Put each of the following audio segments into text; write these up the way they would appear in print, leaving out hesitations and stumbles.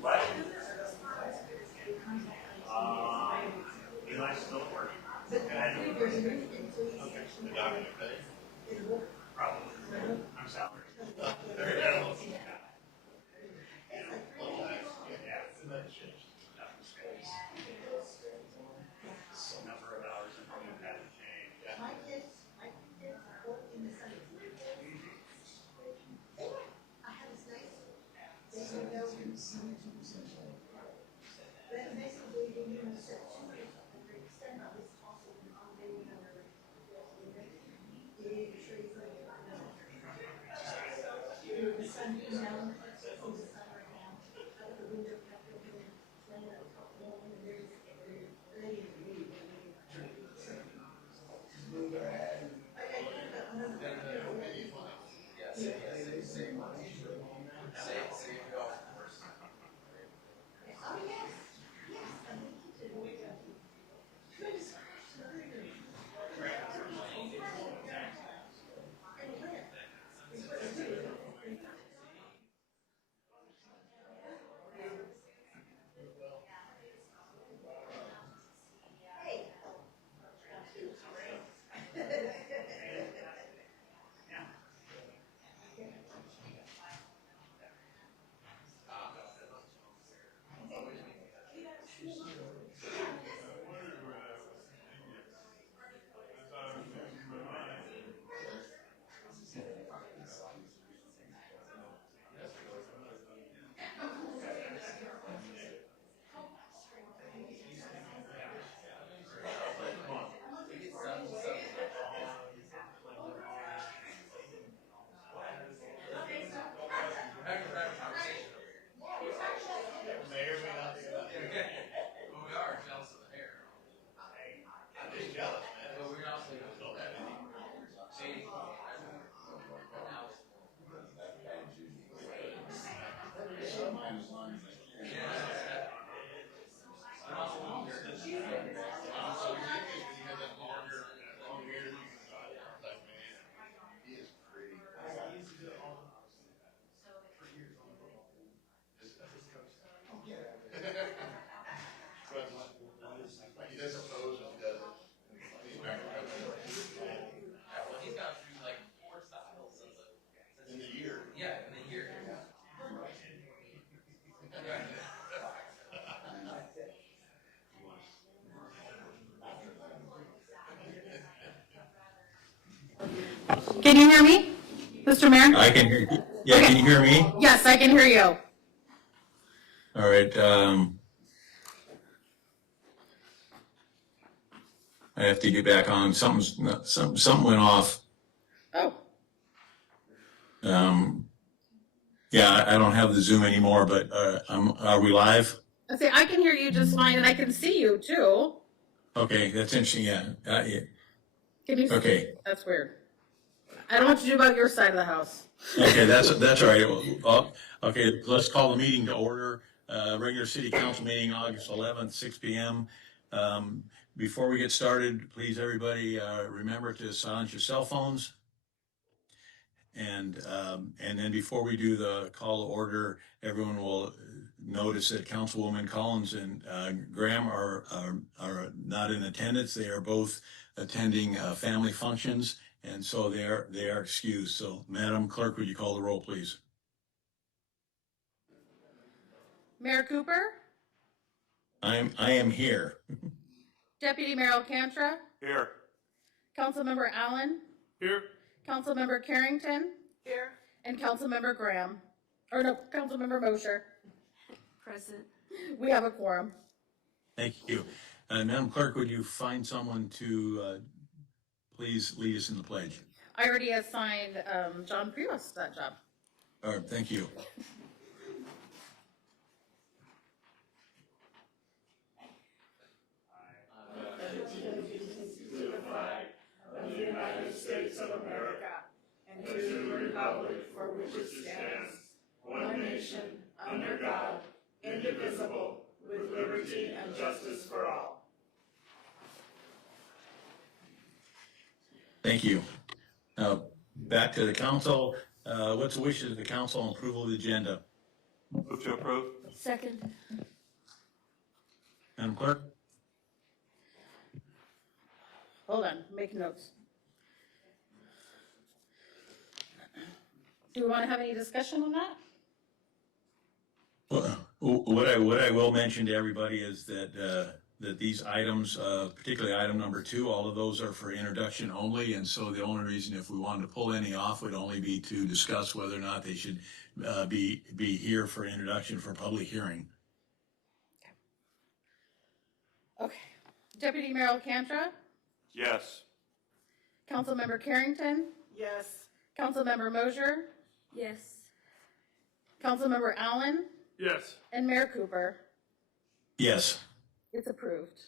What? Eli's still at work. Okay. The doctor pay? Probably. I'm salaried. Number of hours in home hasn't changed. My kids work in the summer. I have a snake. They don't know. Then basically, they need to set two extend of this also on the trees. The sun came down, oh, the sun right now. The window kept open, and there's ready to leave. He doesn't pose when he does it. He's back he's gone through like 4 styles in the year. Yeah, in the year. Can you hear me, Mr. Mayor? I can hear you. Yeah, Okay. Can you hear me? Yes, I can hear you. All right. I have to get back on. Something went off. Oh, Yeah, I don't have the Zoom anymore, but are we live? I say I can hear you just fine, and I can see you too. Okay, that's interesting. Yeah. Yeah. Can you? Okay. That's weird. I don't know what to do about your side of the house. Okay, that's all right. Well, okay, let's call the meeting to order. Regular City Council meeting, August 11th, 6 p.m. Before we get started, please everybody remember to silence your cell phones. And then before we do the call to order, everyone will notice that Councilwoman Collins and Graham are not in attendance. They are both attending family functions, and so they are excused. So, Madam Clerk, would you call the roll, please? Mayor Cooper, I am here. Deputy Mayor Alcantara, Here. Councilmember Allen, Here. Councilmember Carrington, Here. and Councilmember Graham. Or no, Councilmember Mosher. Present. We have a quorum. Thank you. Madam Clerk, would you find someone to please lead us in the pledge? I already assigned John Prius that job. All right, thank you. States of America and to the republic for which it stands, one nation, under God, indivisible, with liberty and justice for all. Thank you. Now, back to the council. What's the wishes of the council on approval of the agenda? Move to approve. Second. Madam Clerk? Hold on, make notes. Do we want to have any discussion on that? Well, what I will mention to everybody is that, that these items, particularly item number 2, all of those are for introduction only. And so the only reason if we wanted to pull any off would only be to discuss whether or not they should be here for introduction for public hearing. Okay. Deputy Mayor Alcantara, Yes. Councilmember Carrington, Yes. Councilmember Mosier, Yes. Councilmember Allen, Yes. and Mayor Cooper. Yes, It's approved.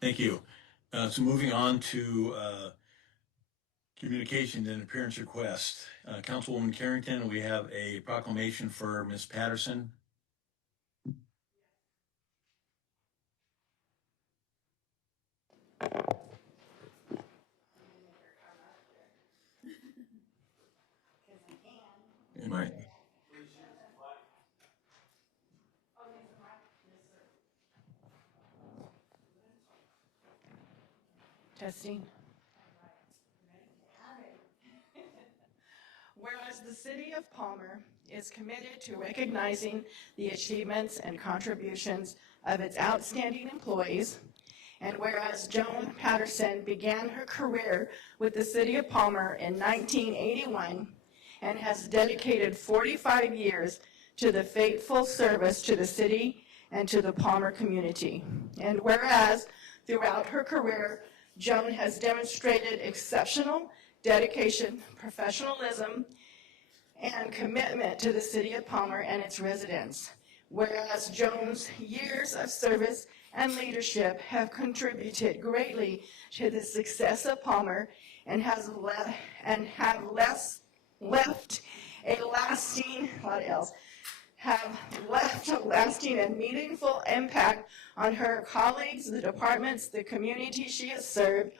thank you. So moving on to communication and appearance request. Councilwoman Carrington, we have a proclamation for Ms. Patterson. You might. Testing. Whereas the City of Palmer is committed to recognizing the achievements and contributions of its outstanding employees, and whereas Joan Patterson began her career with the City of Palmer in 1981 and has dedicated 45 years to the faithful service to the city and to the Palmer community. And whereas throughout her career, Joan has demonstrated exceptional dedication, professionalism, and commitment to the City of Palmer and its residents. Whereas Joan's years of service and leadership have contributed greatly to the success of Palmer and have left a lasting and meaningful impact on her colleagues, the departments, the community she has served.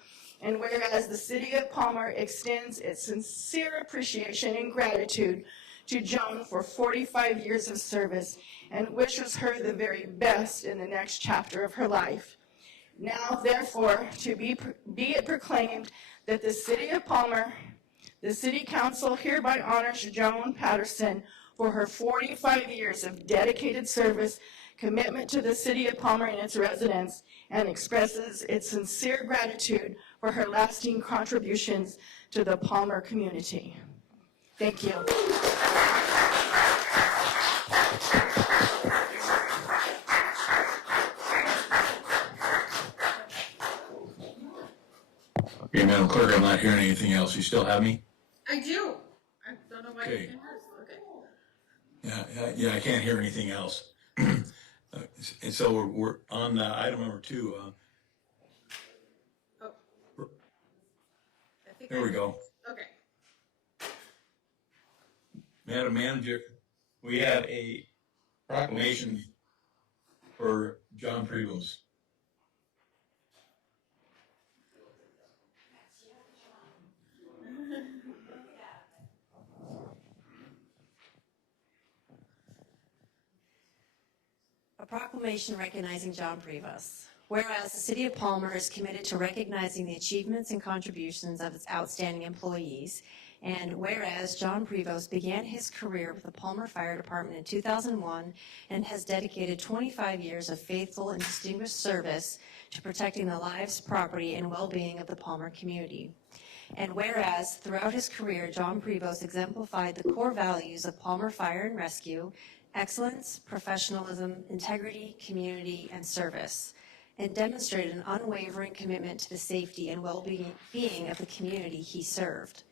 And whereas the City of Palmer extends its sincere appreciation and gratitude to Joan for 45 years of service and wishes her the very best in the next chapter of her life. Now, therefore, be it proclaimed that the City of Palmer, the City Council hereby honors Joan Patterson for her 45 years of dedicated service, commitment to the City of Palmer and its residents, and expresses its sincere gratitude for her lasting contributions to the Palmer community. Thank you. Okay, Madam Clerk, I'm not hearing anything else. You still have me? I do. I don't know why Okay. you can't hear us. Okay. Yeah, I can't hear anything else. And so we're on item number 2. I think There we go. Okay. Madam Manager, we have a proclamation for John Prevost. A proclamation recognizing John Prevost. Whereas the City of Palmer is committed to recognizing the achievements and contributions of its outstanding employees, and whereas John Prevost began his career with the Palmer Fire Department in 2001 and has dedicated 25 years of faithful and distinguished service to protecting the lives, property, and well-being of the Palmer community. And whereas throughout his career, John Prevost exemplified the core values of Palmer Fire and Rescue: excellence, professionalism, integrity, community, and service, and demonstrated an unwavering commitment to the safety and well-being of the community he served.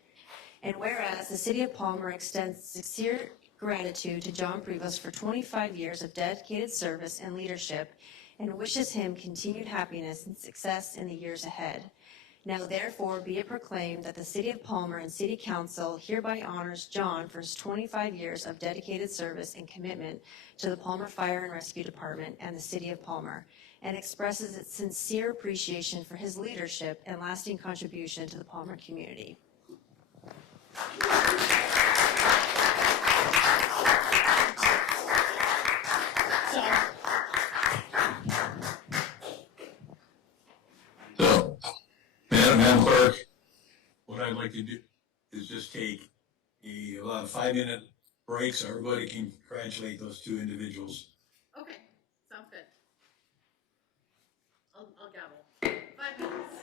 And whereas the City of Palmer extends sincere gratitude to John Prevost for 25 years of dedicated service and leadership, and wishes him continued happiness and success in the years ahead. Now therefore be it proclaimed that the City of Palmer and City Council hereby honors John for his 25 years of dedicated service and commitment to the Palmer Fire and Rescue Department and the City of Palmer, and expresses its sincere appreciation for his leadership and lasting contribution to the Palmer community. like to do is just take about a 5-minute break so everybody can congratulate those two individuals. Okay, sounds good. I'll gavel. 5 minutes.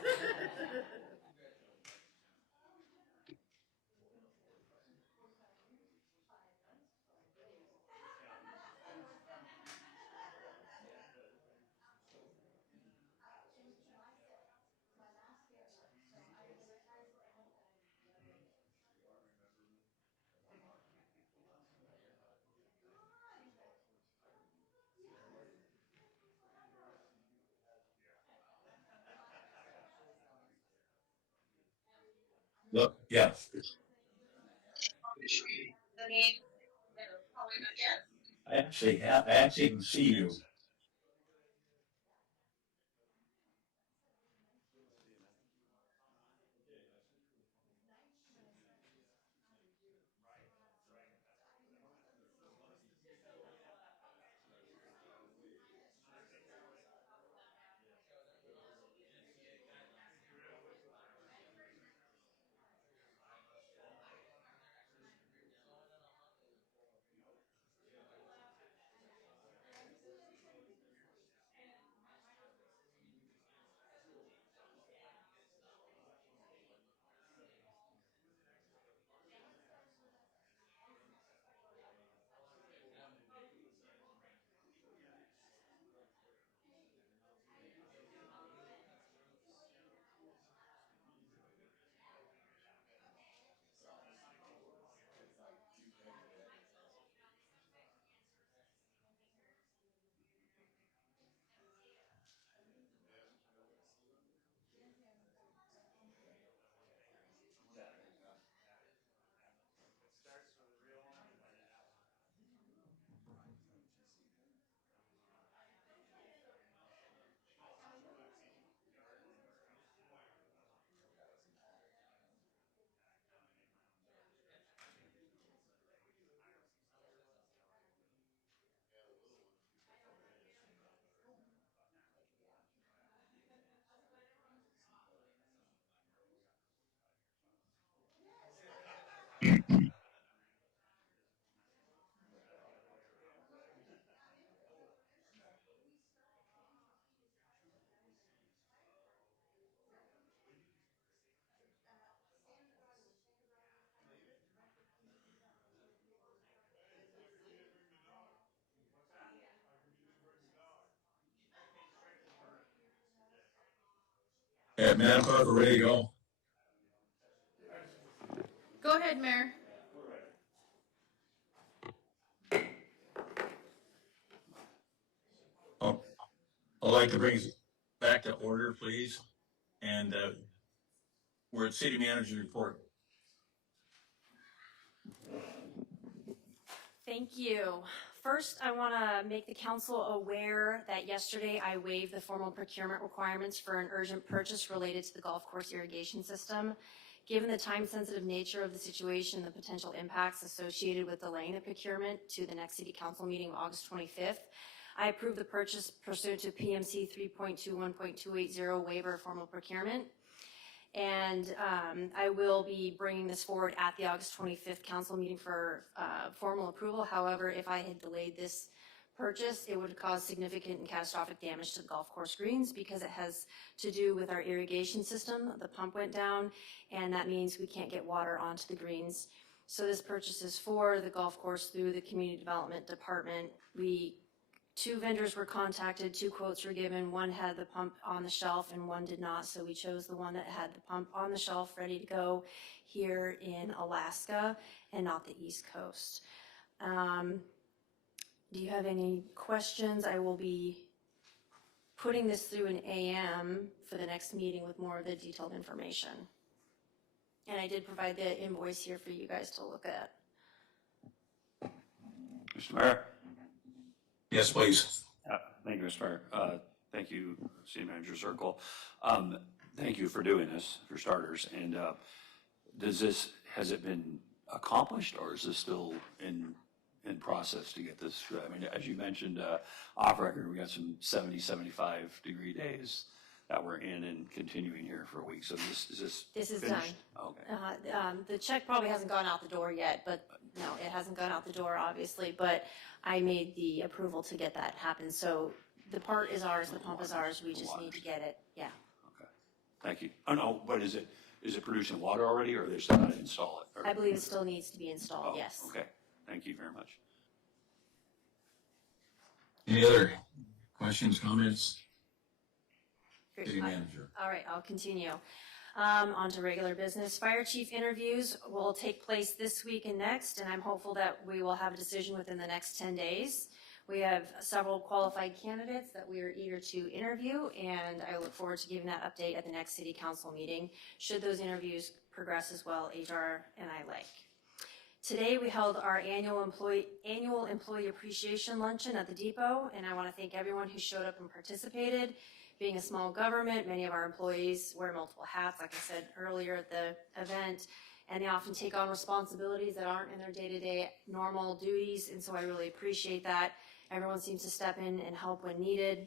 Look, yeah. I actually can see you. Yeah, Madam Clerk, we're ready to go. Go ahead, Mayor. Oh, I'd like to bring us back to order, please. And we're at City Manager's report. Thank you. First, I want to make the council aware that yesterday I waived the formal procurement requirements for an urgent purchase related to the golf course irrigation system. Given the time-sensitive nature of the situation and the potential impacts associated with delaying the procurement to the next city council meeting of August 25th, I approved the purchase pursuant to PMC 3.21.280 waiver of formal procurement. And I will be bringing this forward at the August 25th council meeting for formal approval. However, if I had delayed this purchase, it would cause significant and catastrophic damage to the golf course greens because it has to do with our irrigation system. The pump went down, and that means we can't get water onto the greens. So this purchase is for the golf course through the Community Development Department. Two vendors were contacted, 2 quotes were given, one had the pump on the shelf and one did not, so we chose the one that had the pump on the shelf ready to go here in Alaska and not the East Coast. Do you have any questions? I will be putting this through an AM for the next meeting with more of the detailed information. And I did provide the invoice here for you guys to look at. Mr. Mayor? Yes, please. Thank you, Mr. Mayor. Thank you, City Manager Zirkle. Thank you for doing this, for starters. And has it been accomplished, or is this still in process to get this? I mean, as you mentioned, off record, we got some 70, 75 degree days. that we're in and continuing here for a week. So is this This is finished? done. Okay. The check probably hasn't gone out the door yet, but no, it hasn't gone out the door, obviously, but I made the approval to get that happen. So the part is ours, the pump is ours, we just need to get it, yeah. Okay. Thank you. Oh, no, but is it producing water already, or they still got to install it? Or- I believe it still needs to be installed, Oh, yes. Okay. Thank you very much. Any other questions, comments? Great. City manager. All right, I'll continue. On to regular business. Fire chief interviews will take place this week and next, and I'm hopeful that we will have a decision within the next 10 days. We have several qualified candidates that we are eager to interview, and I look forward to giving that update at the next city council meeting, should those interviews progress as well, HR and I like. Today, we held our annual employee appreciation luncheon at the depot, and I want to thank everyone who showed up and participated. Being a small government, many of our employees wear multiple hats, like I said earlier at the event, and they often take on responsibilities that aren't in their day-to-day normal duties, and so I really appreciate that. Everyone seems to step in and help when needed,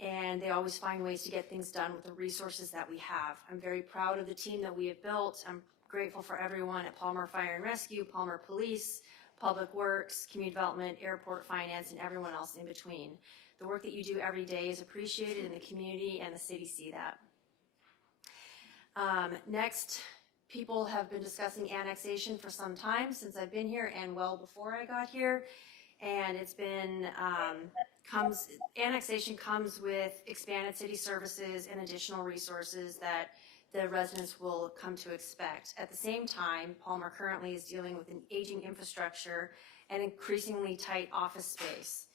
and they always find ways to get things done with the resources that we have. I'm very proud of the team that we have built. I'm grateful for everyone at Palmer Fire and Rescue, Palmer Police, Public Works, Community Development, Airport Finance, and everyone else in between. The work that you do every day is appreciated in the community, and the city see that. Next, people have been discussing annexation for some time since I've been here and well before I got here. And it's been, annexation comes with expanded city services and additional resources that the residents will come to expect. At the same time, Palmer currently is dealing with an aging infrastructure and increasingly tight office space.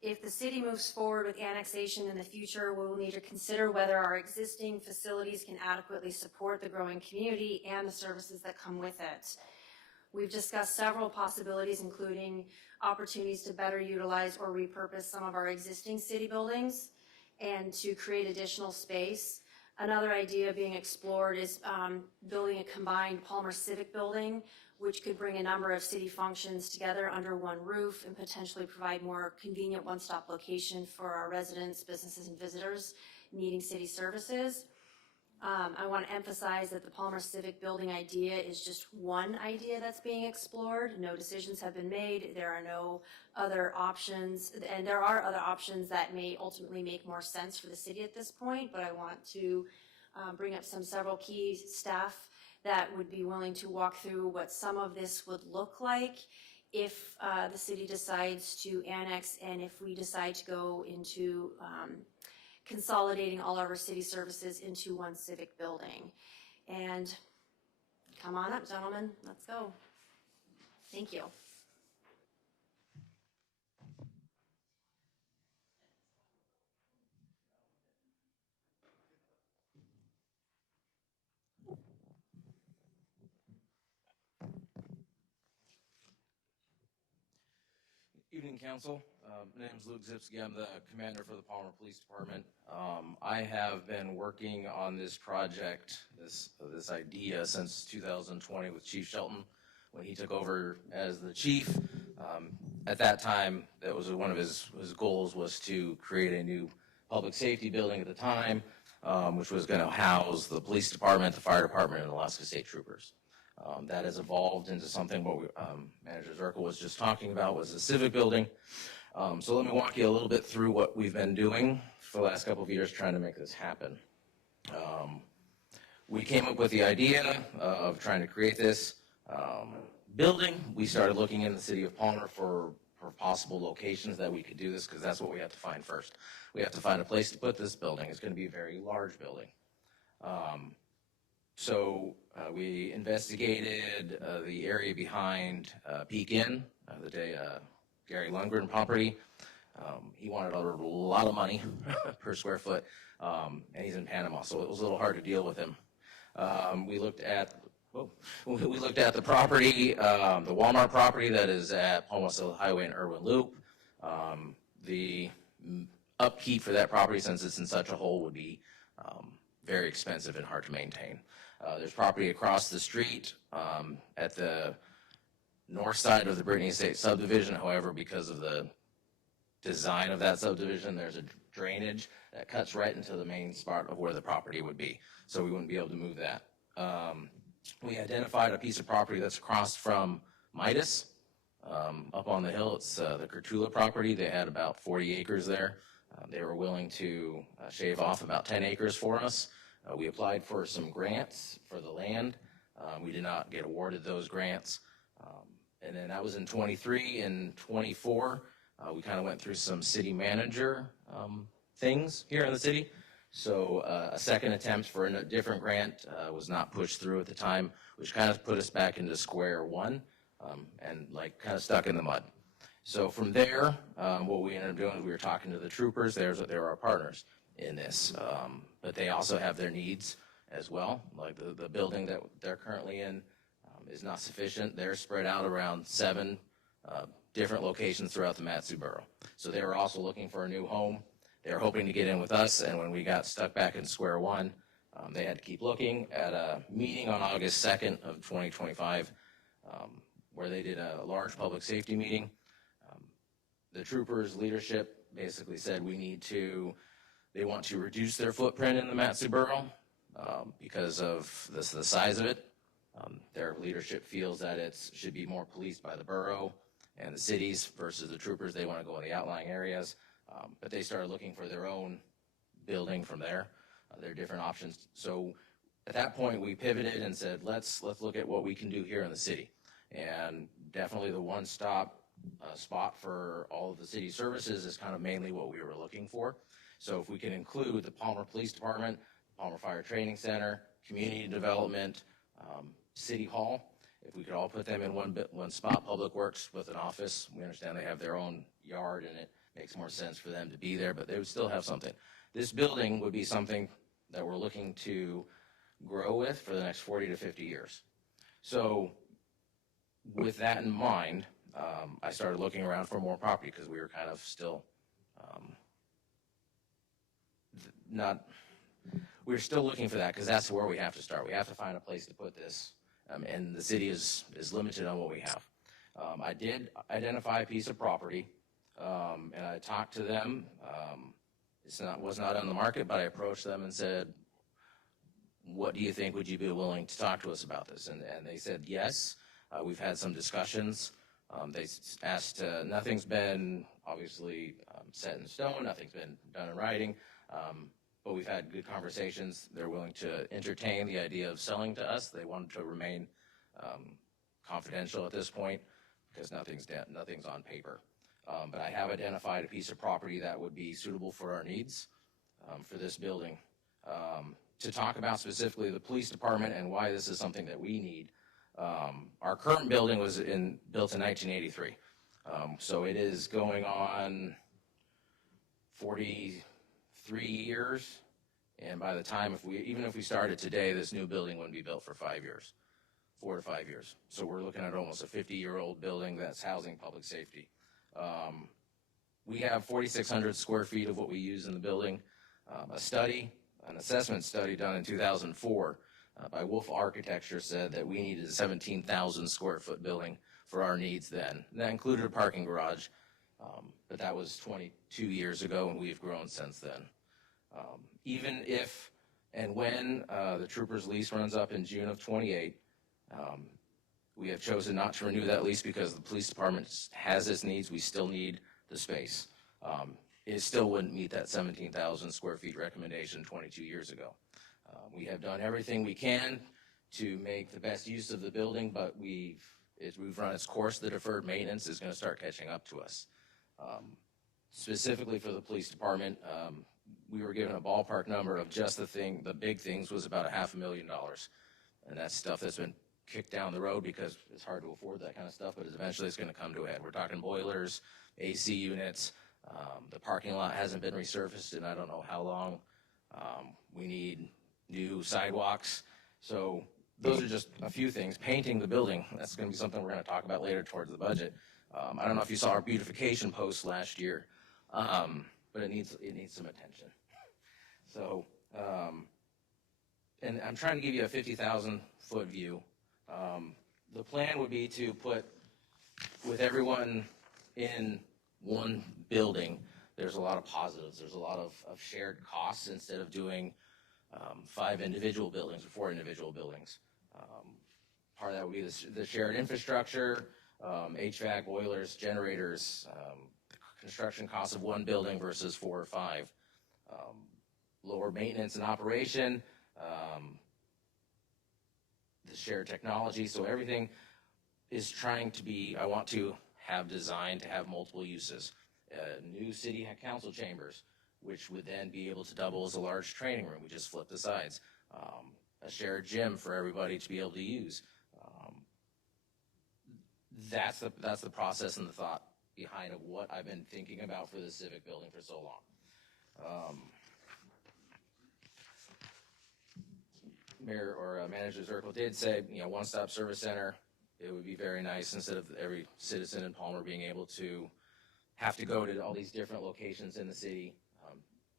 If the city moves forward with annexation in the future, we will need to consider whether our existing facilities can adequately support the growing community and the services that come with it. We've discussed several possibilities, including opportunities to better utilize or repurpose some of our existing city buildings and to create additional space. Another idea being explored is building a combined Palmer Civic Building, which could bring a number of city functions together under one roof and potentially provide more convenient one-stop location for our residents, businesses, and visitors needing city services. I want to emphasize that the Palmer Civic Building idea is just one idea that's being explored. No decisions have been made. There are no other options, and there are other options that may ultimately make more sense for the city at this point, but I want to bring up several key staff that would be willing to walk through what some of this would look like if the city decides to annex, and if we decide to go into consolidating all of our city services into one civic building. And come on up, gentlemen, let's go. Thank you. Evening, Council. My name is Luke Zipsky. I'm the commander for the Palmer Police Department. I have been working on this project, this idea, since 2020 with Chief Shelton when he took over as the chief. At that time, that was one of his goals, was to create a new public safety building at the time, which was going to house the police department, the fire department, and the Alaska State Troopers. That has evolved into something what Manager Zirkle was just talking about, was a civic building. So let me walk you a little bit through what we've been doing for the last couple of years trying to make this happen. We came up with the idea of trying to create this building. We started looking in the city of Palmer for possible locations that we could do this, because that's what we have to find first. We have to find a place to put this building. It's going to be a very large building. So we investigated the area behind Peak Inn, the Gary Lundgren property. He wanted a lot of money per square foot, and he's in Panama, so it was a little hard to deal with him. We looked at the property, the Walmart property that is at Palma-Silva Highway and Irwin Loop. The upkeep for that property, since it's in such a hole, would be very expensive and hard to maintain. There's property across the street at the north side of the Brittany Estate subdivision. However, because of the design of that subdivision, there's a drainage that cuts right into the main spot of where the property would be. So we wouldn't be able to move that. We identified a piece of property that's across from Midas, up on the hill. It's the Kurtula property. They had about 40 acres there. They were willing to shave off about 10 acres for us. We applied for some grants for the land. We did not get awarded those grants. And then that was in 23. In 24, we kind of went through some city manager things here in the city. So a second attempt for a different grant was not pushed through at the time, which kind of put us back into square one and like kind of stuck in the mud. So from there, what we ended up doing is we were talking to the troopers. They're our partners in this, but they also have their needs as well. Like the building that they're currently in is not sufficient. They're spread out around 7 different locations throughout the Mat-Su borough. So they were also looking for a new home. They were hoping to get in with us, and when we got stuck back in square one, they had to keep looking. At a meeting on August 2nd of 2025, where they did a large public safety meeting, the troopers' leadership basically said they want to reduce their footprint in the Mat-Su borough because of the size of it. Their leadership feels that it should be more policed by the borough and the cities versus the troopers. They want to go in the outlying areas. But they started looking for their own building from there. There are different options. So at that point, we pivoted and said, let's look at what we can do here in the city. And definitely the one-stop spot for all of the city services is kind of mainly what we were looking for. So if we can include the Palmer Police Department, Palmer Fire Training Center, Community Development, City Hall, if we could all put them in one spot, Public Works with an office. We understand they have their own yard and it makes more sense for them to be there, but they would still have something. This building would be something that we're looking to grow with for the next 40 to 50 years. So with that in mind, I started looking around for more property because we were kind of still we're still looking for that because that's where we have to start. We have to find a place to put this, and the city is limited on what we have. I did identify a piece of property, and I talked to them. Was not on the market, but I approached them and said, what do you think? Would you be willing to talk to us about this? And they said yes. We've had some discussions. They asked, nothing's been obviously set in stone, nothing's been done in writing, but we've had good conversations. They're willing to entertain the idea of selling to us. They wanted to remain confidential at this point because nothing's on paper. But I have identified a piece of property that would be suitable for our needs for this building. To talk about specifically the police department and why this is something that we need, our current building was built in 1983. So it is going on 43 years. And by the time, even if we started today, this new building wouldn't be built for 5 years, 4 to 5 years. So we're looking at almost a 50-year-old building that's housing public safety. We have 4,600 square feet of what we use in the building. An assessment study done in 2004 by Wolf Architecture said that we needed a 17,000 square foot building for our needs then. And that included a parking garage, but that was 22 years ago, and we've grown since then. Even if and when the troopers' lease runs up in June of 28, we have chosen not to renew that lease because the police department has its needs. We still need the space. It still wouldn't meet that 17,000 square feet recommendation 22 years ago. We have done everything we can to make the best use of the building, but we've run its course. The deferred maintenance is going to start catching up to us. Specifically for the police department, we were given a ballpark number of just the big things was about $500,000. And that's stuff that's been kicked down the road because it's hard to afford that kind of stuff, but eventually it's going to come to a head. We're talking boilers, AC units. The parking lot hasn't been resurfaced in I don't know how long. We need new sidewalks. So those are just a few things. Painting the building, that's going to be something we're going to talk about later towards the budget. I don't know if you saw our beautification post last year, but it needs some attention. So, and I'm trying to give you a 50,000 foot view. The plan would be to put, with everyone in one building, there's a lot of positives. There's a lot of shared costs instead of doing 5 individual buildings or 4 individual buildings. Part of that would be the shared infrastructure, HVAC, boilers, generators, construction costs of 1 building versus 4 or 5, lower maintenance and operation, the shared technology. So everything is trying to be, I want to have designed to have multiple uses. New city council chambers, which would then be able to double as a large training room. We just flip the sides. A shared gym for everybody to be able to use. That's the process and the thought behind of what I've been thinking about for the civic building for so long. Mayor or Manager Zirkle did say, one-stop service center. It would be very nice instead of every citizen in Palmer being able to have to go to all these different locations in the city,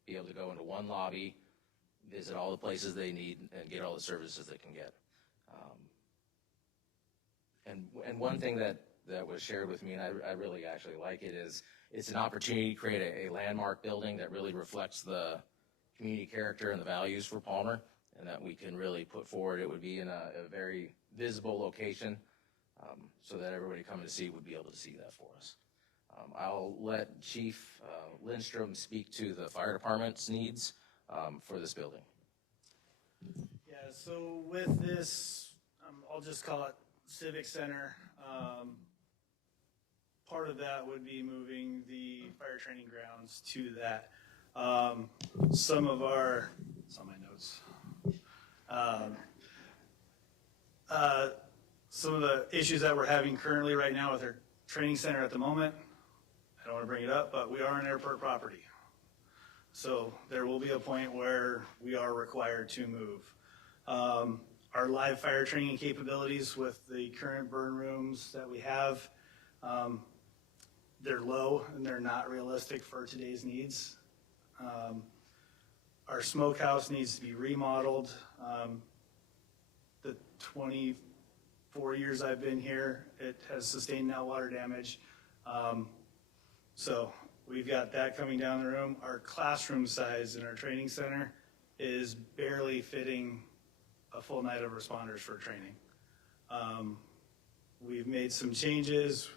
be able to go into one lobby, visit all the places they need, and get all the services they can get. And one thing that was shared with me, and I really actually like it, is it's an opportunity to create a landmark building that really reflects the community character and the values for Palmer, and that we can really put forward. It would be in a very visible location, so that everybody coming to see would be able to see that for us. I'll let Chief Lindstrom speak to the fire department's needs for this building. Yeah, so with this, I'll just call it Civic Center. Part of that would be moving the fire training grounds to that. Some of our, it's on my notes. Some of the issues that we're having currently right now with our training center at the moment, I don't want to bring it up, but we are an airport property. So there will be a point where we are required to move. Our live fire training capabilities with the current burn rooms that we have, they're low and they're not realistic for today's needs. Our smokehouse needs to be remodeled. The 24 years I've been here, it has sustained now water damage. So we've got that coming down the room. Our classroom size in our training center is barely fitting a full night of responders for training. We've made some changes.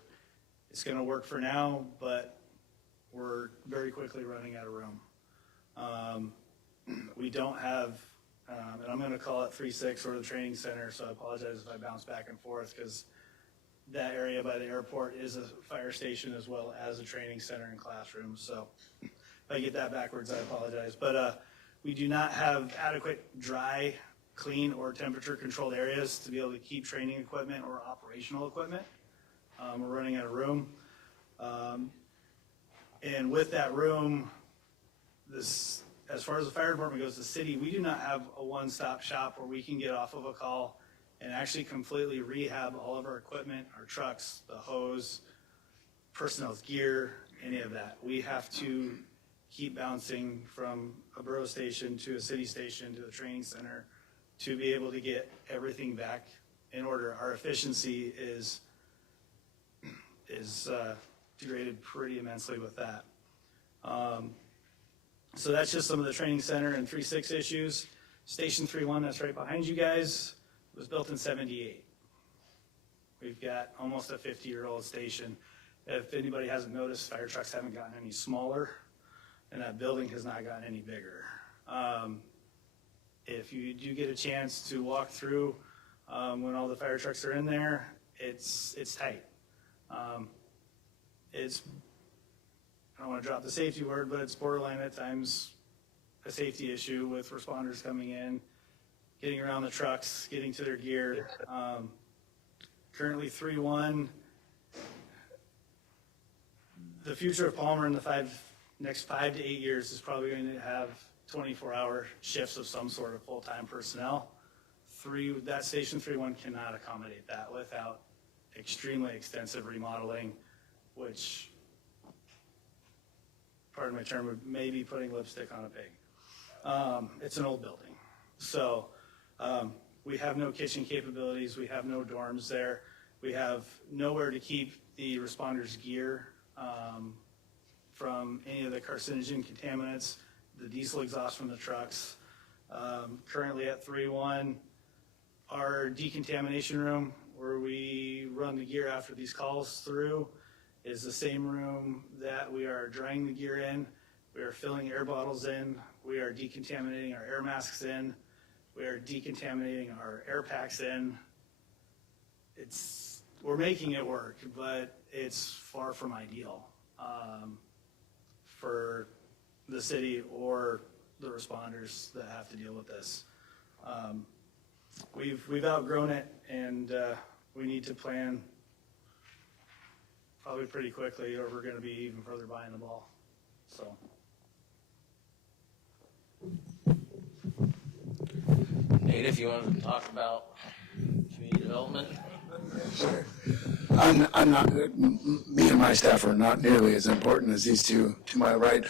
It's going to work for now, but we're very quickly running out of room. We don't have, and I'm going to call it 3-6 or the training center, so I apologize if I bounce back and forth, because that area by the airport is a fire station as well as a training center and classrooms. So if I get that backwards, I apologize. But we do not have adequate dry, clean, or temperature-controlled areas to be able to keep training equipment or operational equipment. We're running out of room. And with that room, this, as far as the fire department goes, the city, we do not have a one-stop shop where we can get off of a call and actually completely rehab all of our equipment, our trucks, the hose, personnel's gear, any of that. We have to keep bouncing from a borough station to a city station to the training center to be able to get everything back in order. Our efficiency is degraded pretty immensely with that. So that's just some of the training center and 3-6 issues. Station 3-1, that's right behind you guys, was built in '78. We've got almost a 50-year-old station. If anybody hasn't noticed, fire trucks haven't gotten any smaller, and that building has not gotten any bigger. If you do get a chance to walk through when all the fire trucks are in there, it's tight. It's, I don't want to drop the safety word, but it's borderline at times a safety issue with responders coming in, getting around the trucks, getting to their gear. Currently 3-1. The future of Palmer in the next 5 to 8 years is probably going to have 24-hour shifts of some sort of full-time personnel. That Station 3-1 cannot accommodate that without extremely extensive remodeling, which, pardon my term, would maybe putting lipstick on a pig. It's an old building. So we have no kitchen capabilities. We have no dorms there. We have nowhere to keep the responders' gear from any of the carcinogen contaminants, the diesel exhaust from the trucks. Currently at 3-1, our decontamination room where we run the gear after these calls through is the same room that we are drying the gear in. We are filling air bottles in. We are decontaminating our air masks in. We are decontaminating our air packs in. We're making it work, but it's far from ideal for the city or the responders that have to deal with this. We've outgrown it, and we need to plan probably pretty quickly, or we're going to be even further behind the ball. So. Nate, if you wanted to talk about community development. Sure. I'm not, me and my staff are not nearly as important as these two to my right.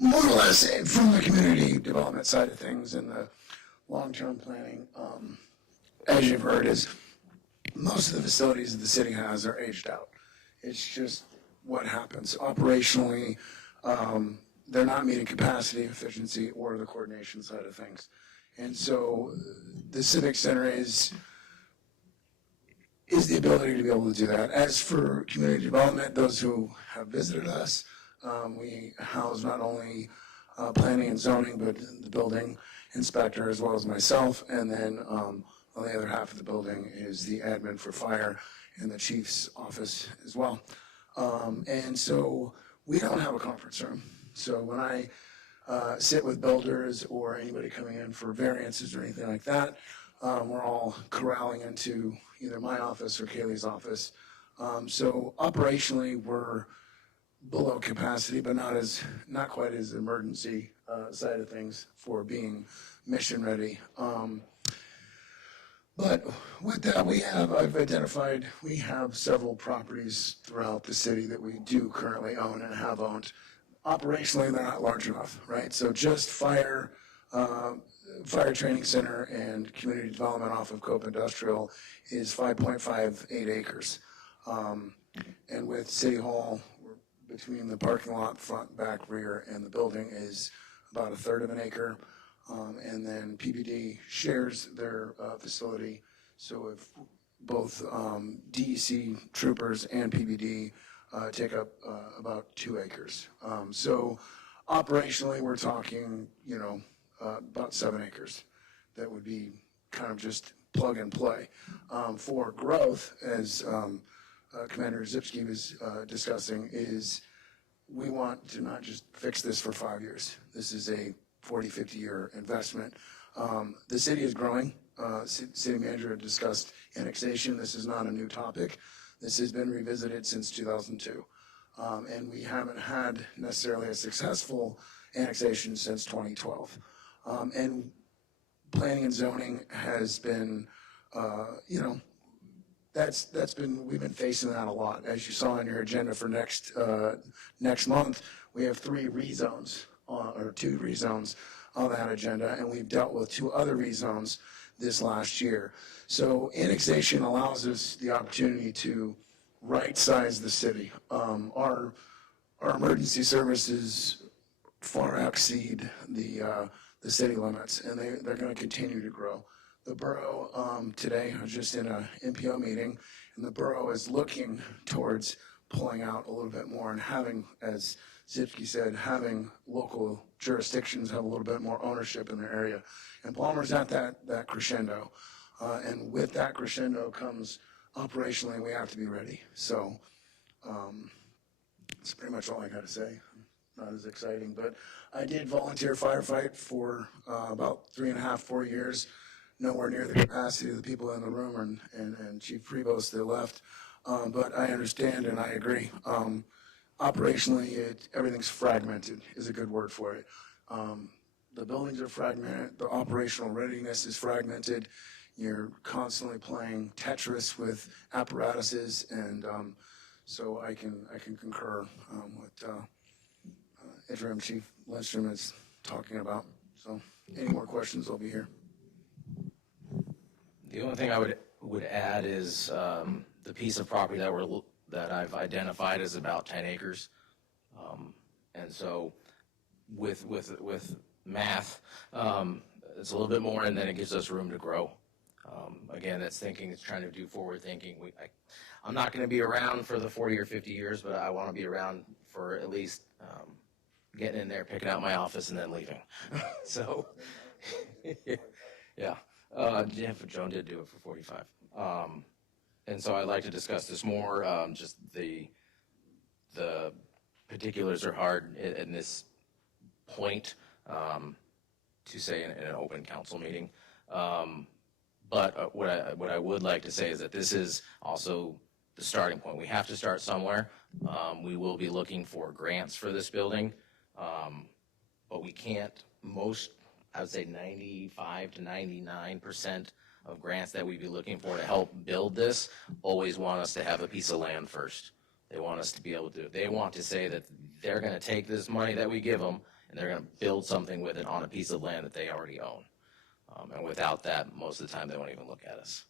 More or less from the community development side of things and the long-term planning, as you've heard, is most of the facilities that the city has are aged out. It's just what happens. Operationally, they're not meeting capacity, efficiency, or the coordination side of things. And so the Civic Center is the ability to be able to do that. As for community development, those who have visited us, we house not only planning and zoning, but the building inspector as well as myself. And then on the other half of the building is the admin for fire and the chief's office as well. And so we don't have a conference room. So when I sit with builders or anybody coming in for variances or anything like that, we're all corralling into either my office or Kaylee's office. So operationally, we're below capacity, but not quite as emergency side of things for being mission ready. But with that, I've identified, we have several properties throughout the city that we do currently own and have owned. Operationally, they're not large enough, right? So just fire training center and community development off of Cope Industrial is 5.58 acres. And with City Hall, between the parking lot, front, back, rear, and the building is about 1/3 of an acre. And then PBD shares their facility. So if both DEC troopers and PBD take up about 2 acres. So operationally, we're talking, about 7 acres. That would be kind of just plug and play. For growth, as Commander Zipsky was discussing, is we want to not just fix this for 5 years. This is a 40, 50-year investment. The city is growing. City manager had discussed annexation. This is not a new topic. This has been revisited since 2002. And we haven't had necessarily a successful annexation since 2012. And planning and zoning has been, we've been facing that a lot. As you saw on your agenda for next month, we have 3 rezones, or 2 rezones on that agenda, and we've dealt with 2 other rezones this last year. So annexation allows us the opportunity to right-size the city. Our emergency services far exceed the city limits, and they're going to continue to grow. The borough, today, I was just in a MPO meeting, and the borough is looking towards pulling out a little bit more and having, as Zipsky said, having local jurisdictions have a little bit more ownership in their area. And Palmer's at that crescendo. And with that crescendo comes operationally, we have to be ready. So that's pretty much all I got to say. Not as exciting, but I did volunteer firefight for about 3.5, 4 years. Nowhere near the capacity of the people in the room and Chief Prevost that left. But I understand and I agree. Operationally, everything's fragmented is a good word for it. The buildings are fragmented. The operational readiness is fragmented. You're constantly playing Tetris with apparatuses, and so I can concur what Interim Chief Lindstrom is talking about. So, any more questions? I'll be here. The only thing I would add is the piece of property that I've identified is about 10 acres. And so with math, it's a little bit more, and then it gives us room to grow. Again, it's trying to do forward thinking. I'm not going to be around for the 40 or 50 years, but I want to be around for at least getting in there, picking out my office, and then leaving. So, yeah. Joan did do it for 45. And so I'd like to discuss this more. Just the particulars are hard in this point to say in an open council meeting. But what I would like to say is that this is also the starting point. We have to start somewhere. We will be looking for grants for this building, but we can't. I would say 95 to 99% of grants that we'd be looking for to help build this always want us to have a piece of land first. They want us to be able to. They want to say that they're going to take this money that we give them and they're going to build something with it on a piece of land that they already own. And without that, most of the time, they won't even look at us.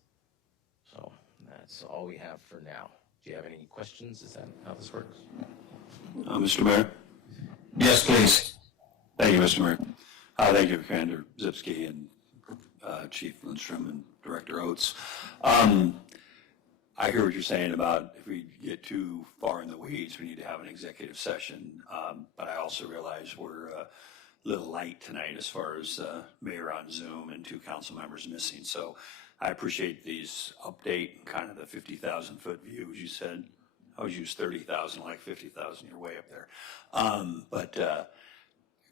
So that's all we have for now. Do you have any questions? Is that how this works? Mr. Mayor? Yes, please. Thank you, Mr. Mayor. Thank you, Commander Zipsky and Chief Lindstrom and Director Oates. I hear what you're saying about if we get too far in the weeds, we need to have an executive session. But I also realize we're a little light tonight as far as mayor on Zoom and 2 council members missing. So I appreciate these update, kind of the 50,000 foot view, as you said. I always use 30,000, like 50,000, you're way up there. But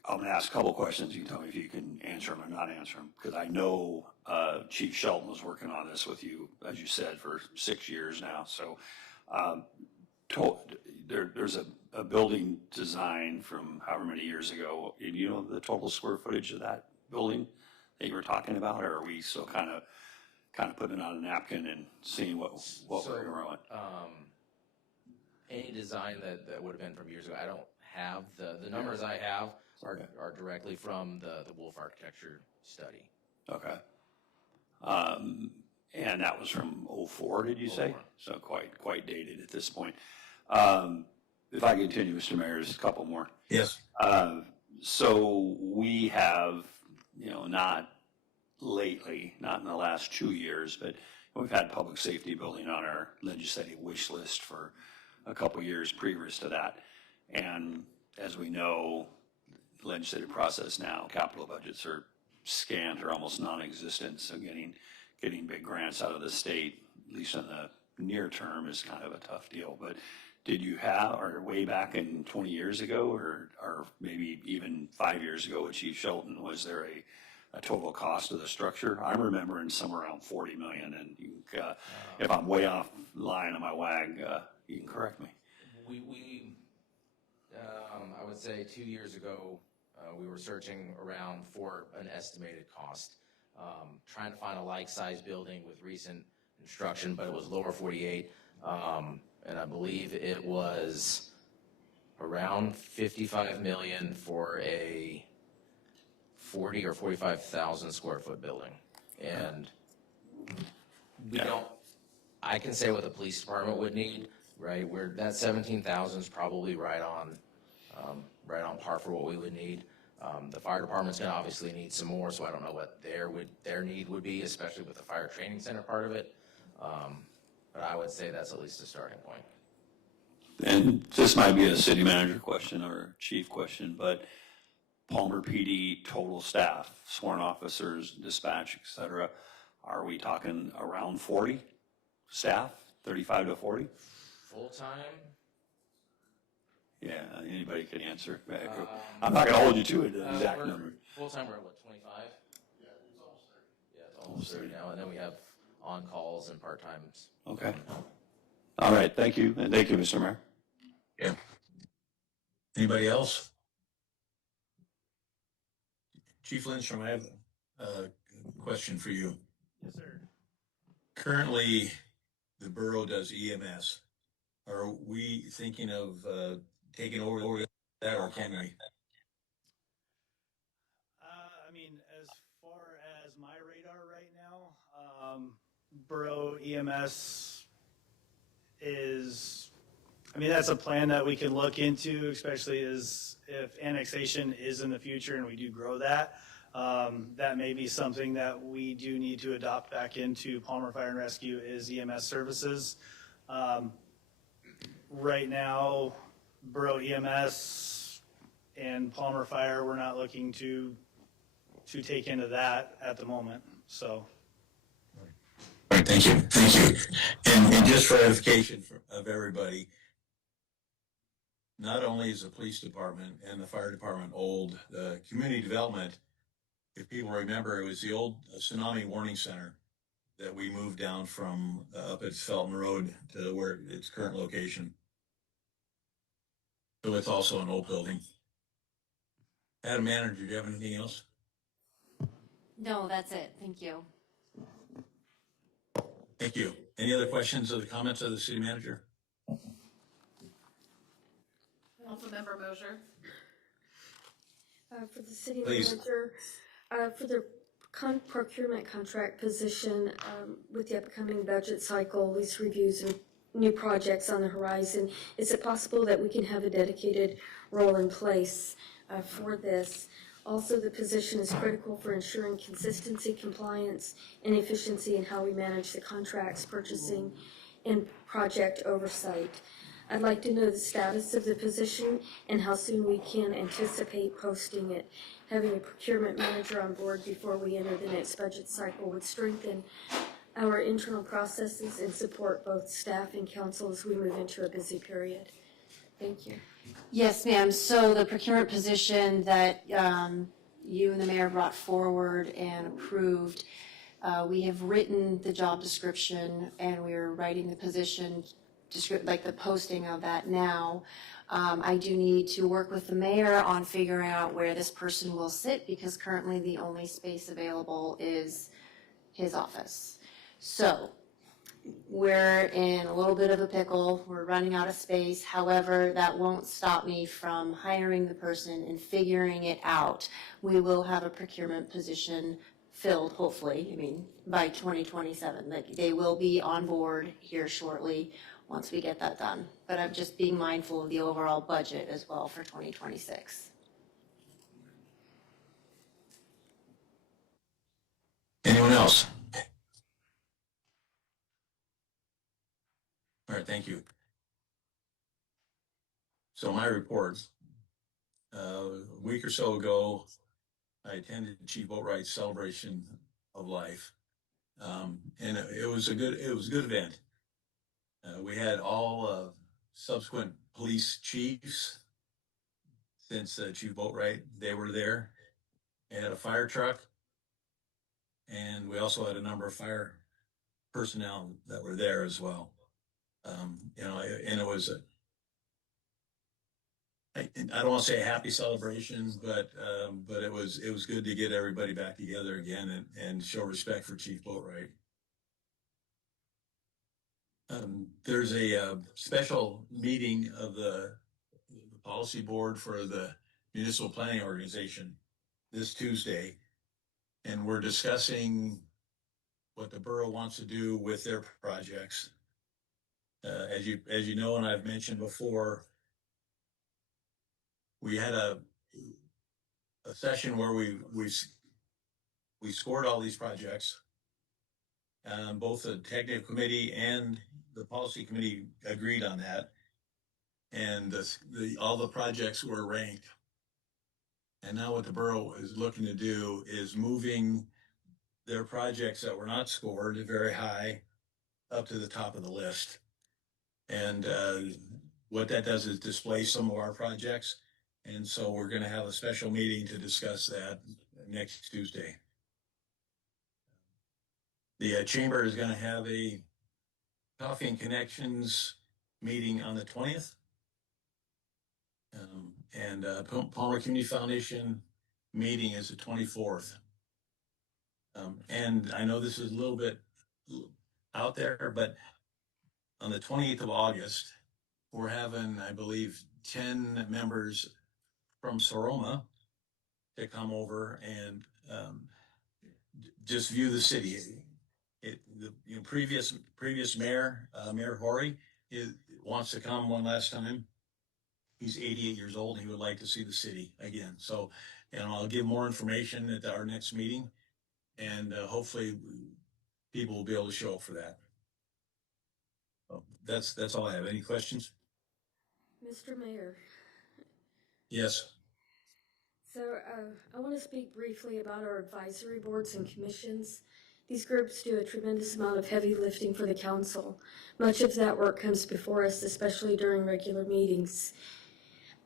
I'm gonna ask a couple questions. You can tell me if you can answer them or not answer them, because I know Chief Shelton was working on this with you, as you said, for 6 years now. So there's a building design from however many years ago. Do you know the total square footage of that building that you were talking about, or are we still kind of putting it on a napkin and seeing what we're going? Any design that would have been from years ago, I don't have the numbers I have are directly from the Wolf Architecture study. Okay. And that was from 04, did you say? 04. So quite dated at this point. If I continue, Mr. Mayor, there's a couple more. Yes. So we have, not lately, not in the last 2 years, but we've had public safety building on our legislative wish list for a couple years previous to that. And as we know, the legislative process now, capital budgets are scant or almost non-existent. So getting big grants out of the state, at least in the near term, is kind of a tough deal. But did you have, or way back in 20 years ago, or maybe even 5 years ago with Chief Shelton, was there a total cost of the structure? I'm remembering somewhere around 40 million, and if I'm way off line on my WAG, you can correct me. I would say 2 years ago, we were searching around for an estimated cost, trying to find a like-size building with recent construction, but it was lower 48, and I believe it was around 55 million for a 40 or 45,000 square foot building. And I can say what the police department would need, right? That 17,000 is probably right on par for what we would need. The fire department's gonna obviously need some more, so I don't know what their need would be, especially with the fire training center part of it. But I would say that's at least a starting point. And this might be a city manager question or a chief question, but Palmer PD total staff, sworn officers, dispatch, et cetera, are we talking around 40 staff, 35 to 40? Full-time? Yeah, anybody can answer. I'm not gonna hold you to an exact number. Full-time, we're at what, 25? Yeah, it's almost 30. Yeah, it's almost 30 now, and then we have on-calls and part-times. Okay. All right, thank you, and thank you, Mr. Mayor. Yeah. Anybody else? Chief Lindstrom, I have a question for you. Yes, sir. Currently, the borough does EMS. Are we thinking of taking over that, or can we? I mean, as far as my radar right now, borough EMS is I mean, that's a plan that we can look into, especially as if annexation is in the future and we do grow that. That may be something that we do need to adopt back into Palmer Fire and Rescue is EMS services. Right now, Borough EMS and Palmer Fire, we're not looking to take into that at the moment, so. All right, thank you, thank you. And just for edification of everybody, not only is the police department and the fire department old, the community development, if people remember, it was the old tsunami warning center that we moved down from up at Felton Road to where its current location. So it's also an old building. Madam Manager, do you have anything else? No, that's it. Thank you. Thank you. Any other questions or comments of the city manager? Councilmember Mosher. For the city Please. manager, for the procurement contract position, with the upcoming budget cycle, lease reviews and new projects on the horizon, is it possible that we can have a dedicated role in place for this? Also, the position is critical for ensuring consistency, compliance, and efficiency in how we manage the contracts, purchasing, and project oversight. I'd like to know the status of the position and how soon we can anticipate posting it. Having a procurement manager on board before we enter the next budget cycle would strengthen our internal processes and support both staff and council as we move into a busy period. Thank you. Yes, ma'am. So the procurement position that you and the mayor brought forward and approved, we have written the job description and we are writing the position, like the posting of that now. I do need to work with the mayor on figuring out where this person will sit because currently the only space available is his office. So we're in a little bit of a pickle. We're running out of space. However, that won't stop me from hiring the person and figuring it out. We will have a procurement position filled, hopefully, by 2027. Like, they will be on board here shortly once we get that done. But I'm just being mindful of the overall budget as well for 2026. Anyone else? All right, thank you. So my report, a week or so ago, I attended Chief Boatwright's celebration of life. And it was a good event. We had all subsequent police chiefs since Chief Boatwright, they were there. They had a fire truck. And we also had a number of fire personnel that were there as well. And it was I don't want to say a happy celebration, but it was good to get everybody back together again and show respect for Chief Boatwright. There's a special meeting of the policy board for the municipal planning organization this Tuesday, and we're discussing what the borough wants to do with their projects. As you know, and I've mentioned before, we had a session where we scored all these projects. Both the technical committee and the policy committee agreed on that, and all the projects were ranked. And now what the borough is looking to do is moving their projects that were not scored very high up to the top of the list. And what that does is display some of our projects. And so we're going to have a special meeting to discuss that next Tuesday. The chamber is going to have a Coffee and Connections meeting on the 20th. And Palmer Community Foundation meeting is the 24th. And I know this is a little bit out there, but on the 28th of August, we're having, I believe, 10 members from Soroma to come over and just view the city. The previous mayor, Mayor Horry, wants to come one last time. He's 88 years old and he would like to see the city again. So, and I'll give more information at our next meeting, and hopefully people will be able to show up for that. So that's all I have. Any questions? Mr. Mayor, Yes. so I want to speak briefly about our advisory boards and commissions. These groups do a tremendous amount of heavy lifting for the council. Much of that work comes before us, especially during regular meetings.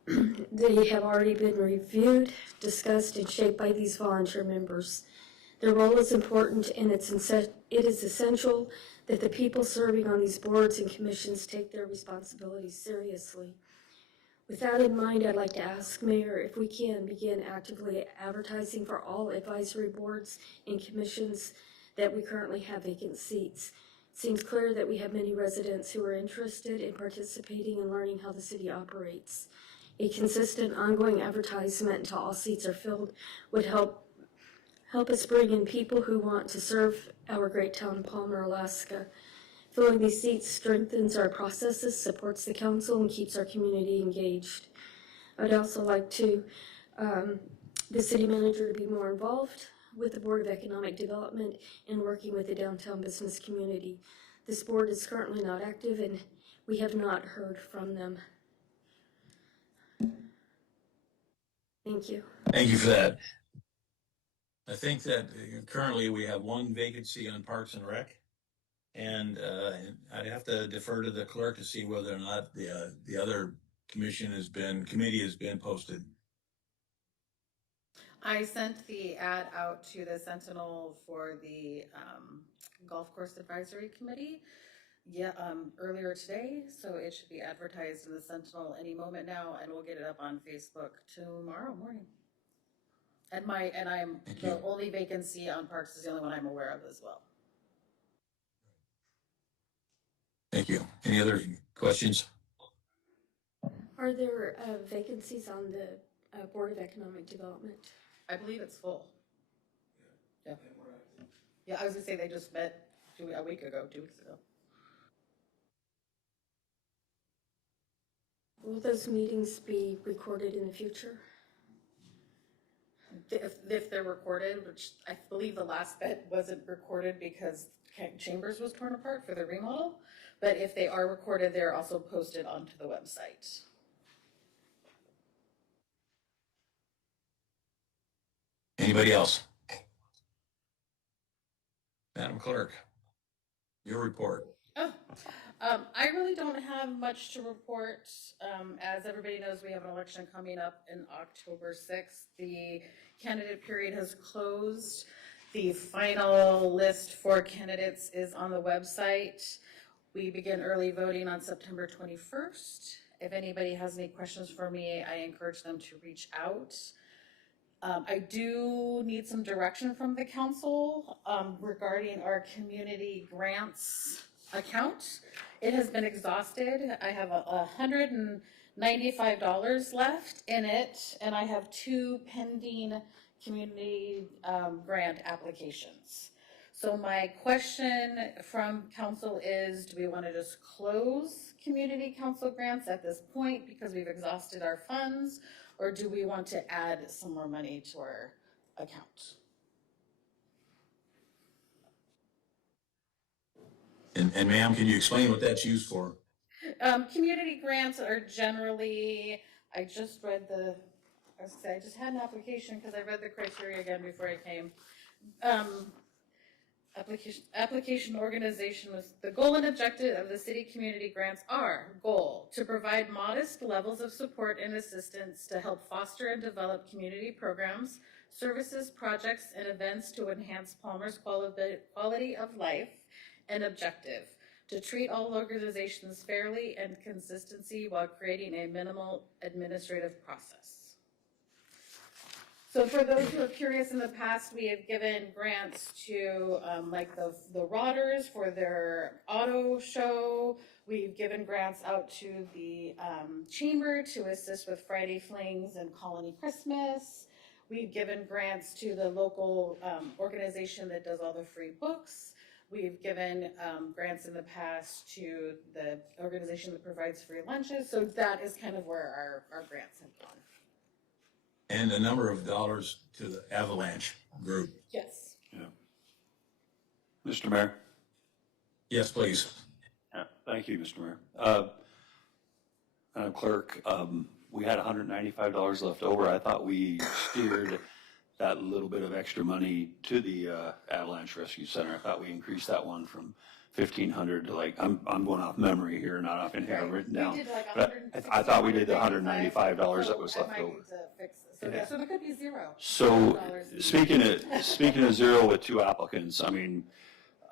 They have already been reviewed, discussed, and shaped by these volunteer members. Their role is important, and it is essential that the people serving on these boards and commissions take their responsibilities seriously. With that in mind, I'd like to ask Mayor if we can begin actively advertising for all advisory boards and commissions that we currently have vacant seats. It seems clear that we have many residents who are interested in participating and learning how the city operates. A consistent, ongoing advertisement until all seats are filled would help us bring in people who want to serve our great town of Palmer, Alaska. Filling these seats strengthens our processes, supports the council, and keeps our community engaged. I'd also like the city manager to be more involved with the Board of Economic Development and working with the downtown business community. This board is currently not active, and we have not heard from them. Thank you. Thank you for that. I think that currently we have one vacancy on Parks and Rec. And I'd have to defer to the clerk to see whether or not the other committee has been posted. I sent the ad out to the Sentinel for the Golf Course Advisory Committee earlier today, so it should be advertised in the Sentinel any moment now, and we'll get it up on Facebook tomorrow morning. And the only vacancy on Parks is the only one I'm aware of as well. Thank you. Any other questions? Are there vacancies on the Board of Economic Development? I believe it's full. Yeah. Yeah, I was gonna say they just met 2 weeks ago. Will those meetings be recorded in the future? If they're recorded, which I believe the last bit wasn't recorded because Chambers was torn apart for the remodel, but if they are recorded, they're also posted onto the website. Anybody else? Madam Clerk, your report. I really don't have much to report. As everybody knows, we have an election coming up in October 6th. The candidate period has closed. The final list for candidates is on the website. We begin early voting on September 21st. If anybody has any questions for me, I encourage them to reach out. I do need some direction from the council regarding our community grants account. It has been exhausted. I have $195 left in it, and I have 2 pending community grant applications. So my question from council is, do we want to just close community council grants at this point because we've exhausted our funds, or do we want to add some more money to our account? And ma'am, can you explain what that's used for? Community grants are generally, I just had an application because I read the criteria again before I came. Application organization was, the goal and objective of the city community grants are: goal, to provide modest levels of support and assistance to help foster and develop community programs, services, projects, and events to enhance Palmer's quality of life, and objective, to treat all organizations fairly and consistency while creating a minimal administrative process. So for those who are curious, in the past, we have given grants to like the Rodders for their auto show. We've given grants out to the Chamber to assist with Friday Flings and Colony Christmas. We've given grants to the local organization that does all the free books. We've given grants in the past to the organization that provides free lunches, so that is kind of where our grants have gone. And a number of dollars to the Avalanche group. Yes. Yeah. Mr. Mayor? Yes, please. Yeah, thank you, Mr. Mayor. Madam Clerk, we had $195 left over. I thought we steered that little bit of extra money to the Avalanche Rescue Center. I thought we increased that one from 1,500 to like, I'm going off memory here, not off in here written down. We did like But I thought we did the $195 that was left over. I might need to fix this. So, yeah, so there could be zero. So $100. speaking of zero with two applicants, I mean,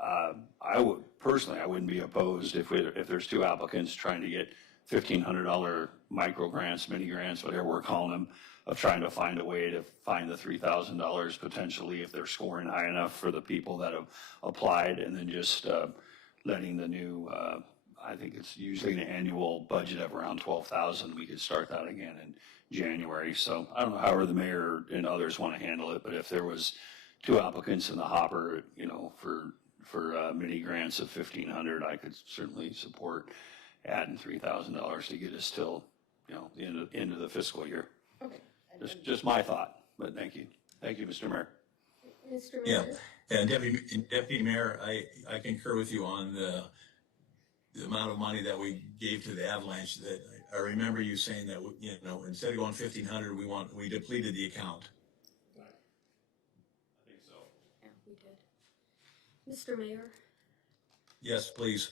I would personally, I wouldn't be opposed if there's two applicants trying to get $1,500 micro grants, mini grants, whatever we're calling them, of trying to find a way to find the $3,000 potentially if they're scoring high enough for the people that have applied, and then just letting the new, I think it's usually an annual budget of around $12,000. We could start that again in January. So I don't know however the mayor and others want to handle it, but if there was two applicants in the hopper, you know, for mini grants of $1,500, I could certainly support adding $3,000 to get us till, you know, the end of the fiscal year. Okay. Just my thought, but thank you. Thank you, Mr. Mayor. Mr. Yeah, Mayor? and Deputy Mayor, I concur with you on the amount of money that we gave to the Avalanche. That I remember you saying that, you know, instead of going 1,500, we depleted the account. I think so. Yeah, we did. Mr. Mayor? Yes, please.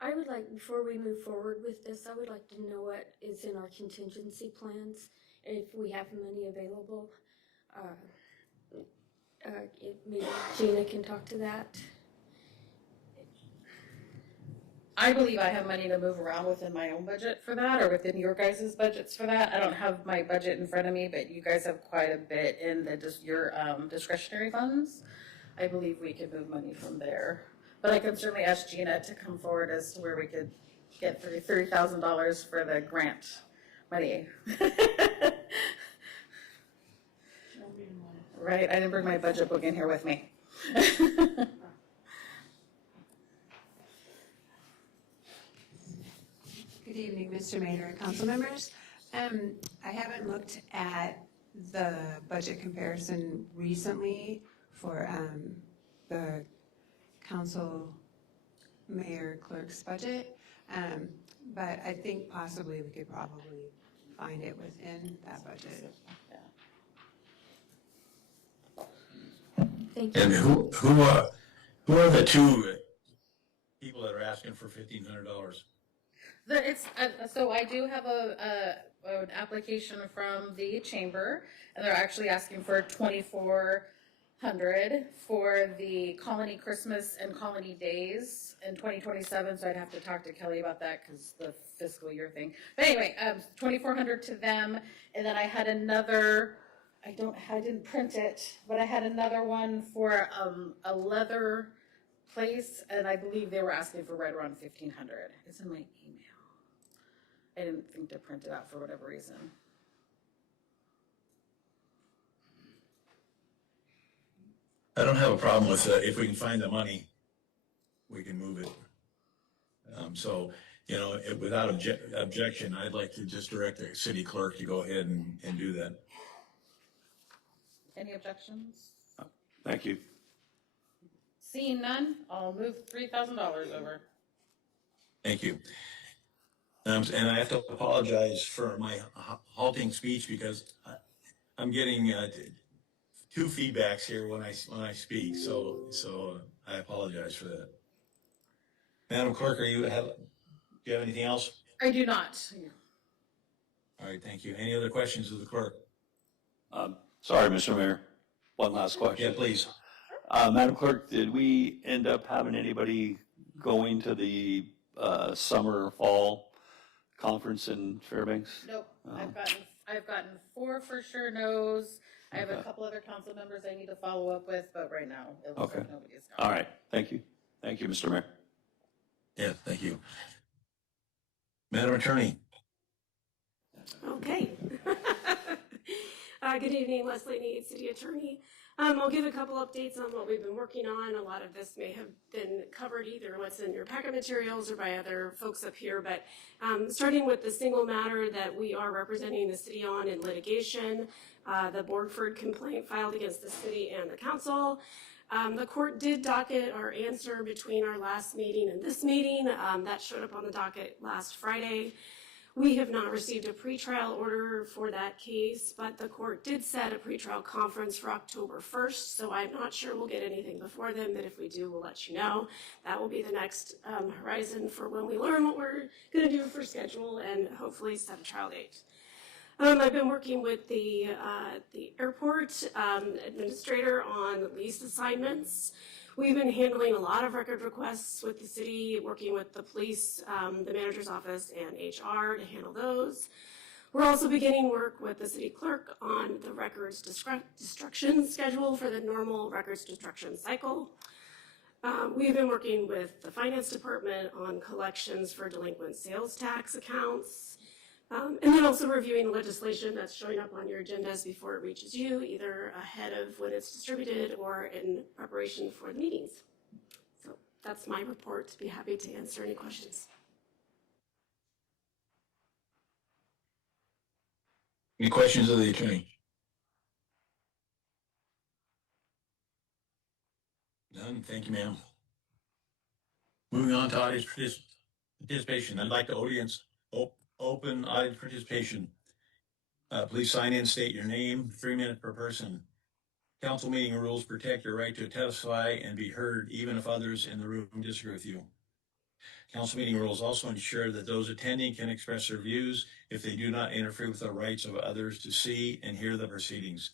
I would like, before we move forward with this, I would like to know what is in our contingency plans, if we have money available. If maybe Gina can talk to that. I believe I have money to move around within my own budget for that, or within your guys' budgets for that. I don't have my budget in front of me, but you guys have quite a bit in your discretionary funds. I believe we could move money from there. But I can certainly ask Gina to come forward as to where we could get $30,000 for the grant money. Right, I didn't bring my budget book in here with me. Good evening, Mr. Mayor and council members. I haven't looked at the budget comparison recently for the council mayor clerk's budget, but I think possibly we could probably find it within that budget. Thank you. And who are the two people that are asking for $1,500? So I do have an application from the chamber, and they're actually asking for $2,400 for the Colony Christmas and Colony Days in 2027. So I'd have to talk to Kelly about that because the fiscal year thing. But anyway, $2,400 to them, and then I had another. I didn't print it, but I had another one for a leather place, and I believe they were asking for right around $1,500. It's in my email. I didn't think to print it out for whatever reason. I don't have a problem with if we can find the money, we can move it. So, you know, without objection, I'd like to just direct the city clerk to go ahead and do that. Any objections? Thank you. Seeing none, I'll move $3,000 over. Thank you. And I have to apologize for my halting speech because I'm getting two feedbacks here when I speak. So I apologize for that. Madam Clerk, do you have anything else? I do not. All right, thank you. Any other questions of the clerk? Sorry, Mr. Mayor. One last question. Yeah, please. Madam Clerk, did we end up having anybody going to the summer, fall conference in Fairbanks? Nope. I've gotten 4 for sure no's. I have a couple other council members I need to follow up with, but right now it looks like nobody's gone. All right. Thank you. Thank you, Mr. Mayor. Yeah, thank you. Madam Attorney. Okay. Good evening, Leslie Need, City Attorney. I'll give a couple updates on what we've been working on. A lot of this may have been covered either what's in your packet materials or by other folks up here, but starting with the single matter that we are representing the city on in litigation, the Borgford complaint filed against the city and the council. The court did docket our answer between our last meeting and this meeting. That showed up on the docket last Friday. We have not received a pretrial order for that case, but the court did set a pretrial conference for October 1st, so I'm not sure we'll get anything before then, but if we do, we'll let you know. That will be the next horizon for when we learn what we're going to do for schedule and hopefully set a trial date. I've been working with the airport administrator on lease assignments. We've been handling a lot of record requests with the city, working with the police, the manager's office, and HR to handle those. We're also beginning work with the city clerk on the records destruction schedule for the normal records destruction cycle. We've been working with the finance department on collections for delinquent sales tax accounts. And then also reviewing the legislation that's showing up on your agendas before it reaches you, either ahead of when it's distributed or in preparation for the meetings. So that's my report. Be happy to answer any questions. Any questions of the attorney? None. Thank you, ma'am. Moving on to audience participation. I'd like the audience open audience participation. Please sign in, state your name, 3 minutes per person. Council meeting rules protect your right to testify and be heard even if others in the room disagree with you. Council meeting rules also ensure that those attending can express their views if they do not interfere with the rights of others to see and hear the proceedings.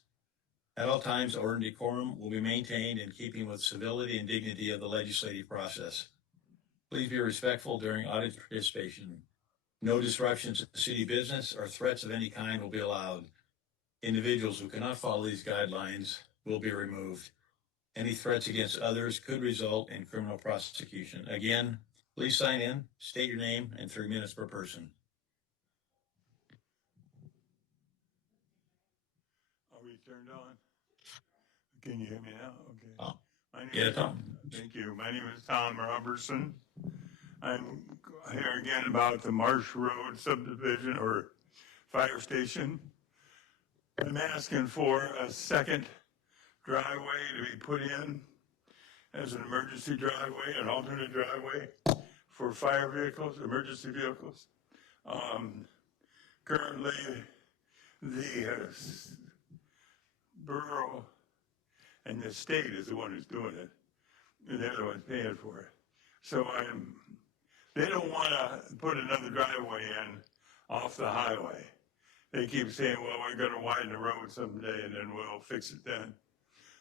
At all times, order and decorum will be maintained in keeping with civility and dignity of the legislative process. Please be respectful during audience participation. No disruptions to city business or threats of any kind will be allowed. Individuals who cannot follow these guidelines will be removed. Any threats against others could result in criminal prosecution. Again, please sign in, state your name, and 3 minutes per person. Are we turned on? Can you hear me now? Okay. Oh. Yeah, Tom. Thank you. My name is Tom Robertson. I'm here again about the Marsh Road subdivision or fire station. I'm asking for a second driveway to be put in as an emergency driveway, an alternate driveway for fire vehicles, emergency vehicles. Currently, the borough and the state is the one who's doing it, and they're the ones paying for it. So they don't want to put another driveway in off the highway. They keep saying, well, we're going to widen the road someday and then we'll fix it then.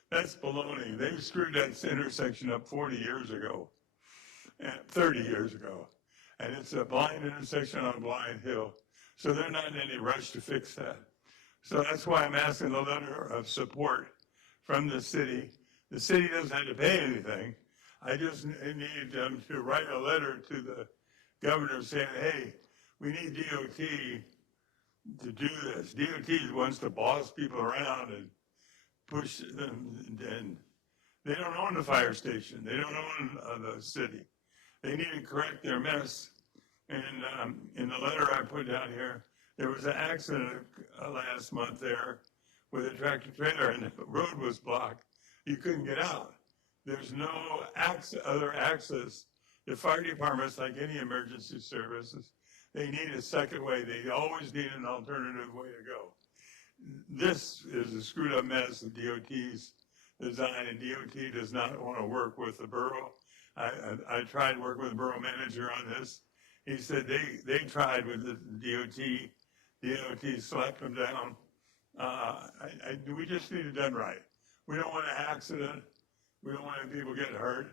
That's baloney. They screwed that intersection up 40 years ago, and 30 years ago. And it's a blind intersection on a blind hill. So they're not in any rush to fix that. So that's why I'm asking a letter of support from the city. The city doesn't have to pay anything. I just need them to write a letter to the governor saying, hey, we need DOT to do this. DOT wants to boss people around and push them, and they don't own the fire station. They don't own the city. They need to correct their mess. And in the letter I put down here, there was an accident last month there with a tractor trailer and the road was blocked. You couldn't get out. There's no other access. The fire departments, like any emergency services, they need a second way. They always need an alternative way to go. This is a screwed up mess of DOT's design, and DOT does not want to work with the borough. I tried to work with the borough manager on this. He said they tried with the DOT. DOT slapped them down. We just need it done right. We don't want an accident. We don't want people getting hurt.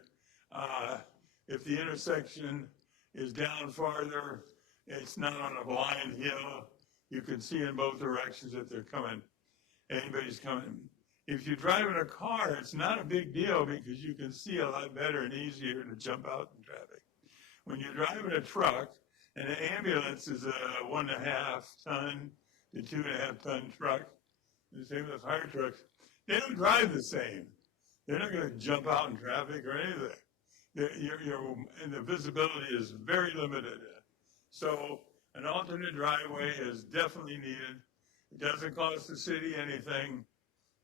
If the intersection is down farther, it's not on a blind hill. You can see in both directions that they're coming. Anybody's coming. If you drive in a car, it's not a big deal because you can see a lot better and easier to jump out in traffic. When you're driving a truck, and an ambulance is a 1.5 ton to 2.5 ton truck, the same with fire trucks, They don't drive the same. They're not going to jump out in traffic or anything. And the visibility is very limited. So an alternate driveway is definitely needed. It doesn't cost the city anything.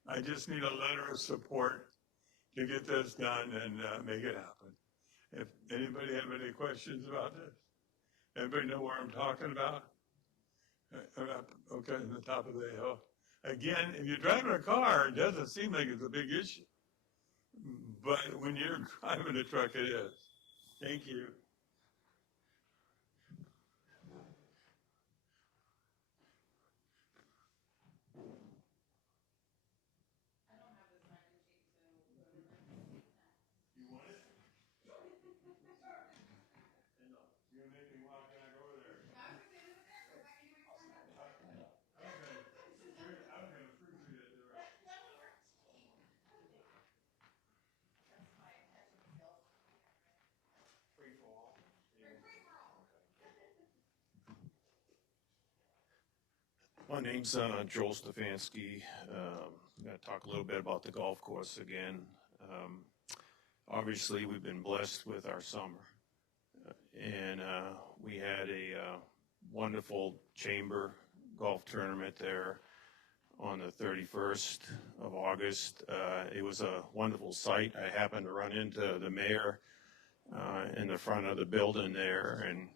I just need a letter of support to get this done and make it happen. If anybody have any questions about this? Everybody know where I'm talking about? Okay, on the top of the hill. Again, if you're driving a car, it doesn't seem like it's a big issue. But when you're driving a truck, it is. Thank you. My name's Joel Stefanski. I'm going to talk a little bit about the golf course again. Obviously, we've been blessed with our summer. And we had a wonderful chamber golf tournament there on the 31st of August. It was a wonderful sight. I happened to run into the mayor in the front of the building there, and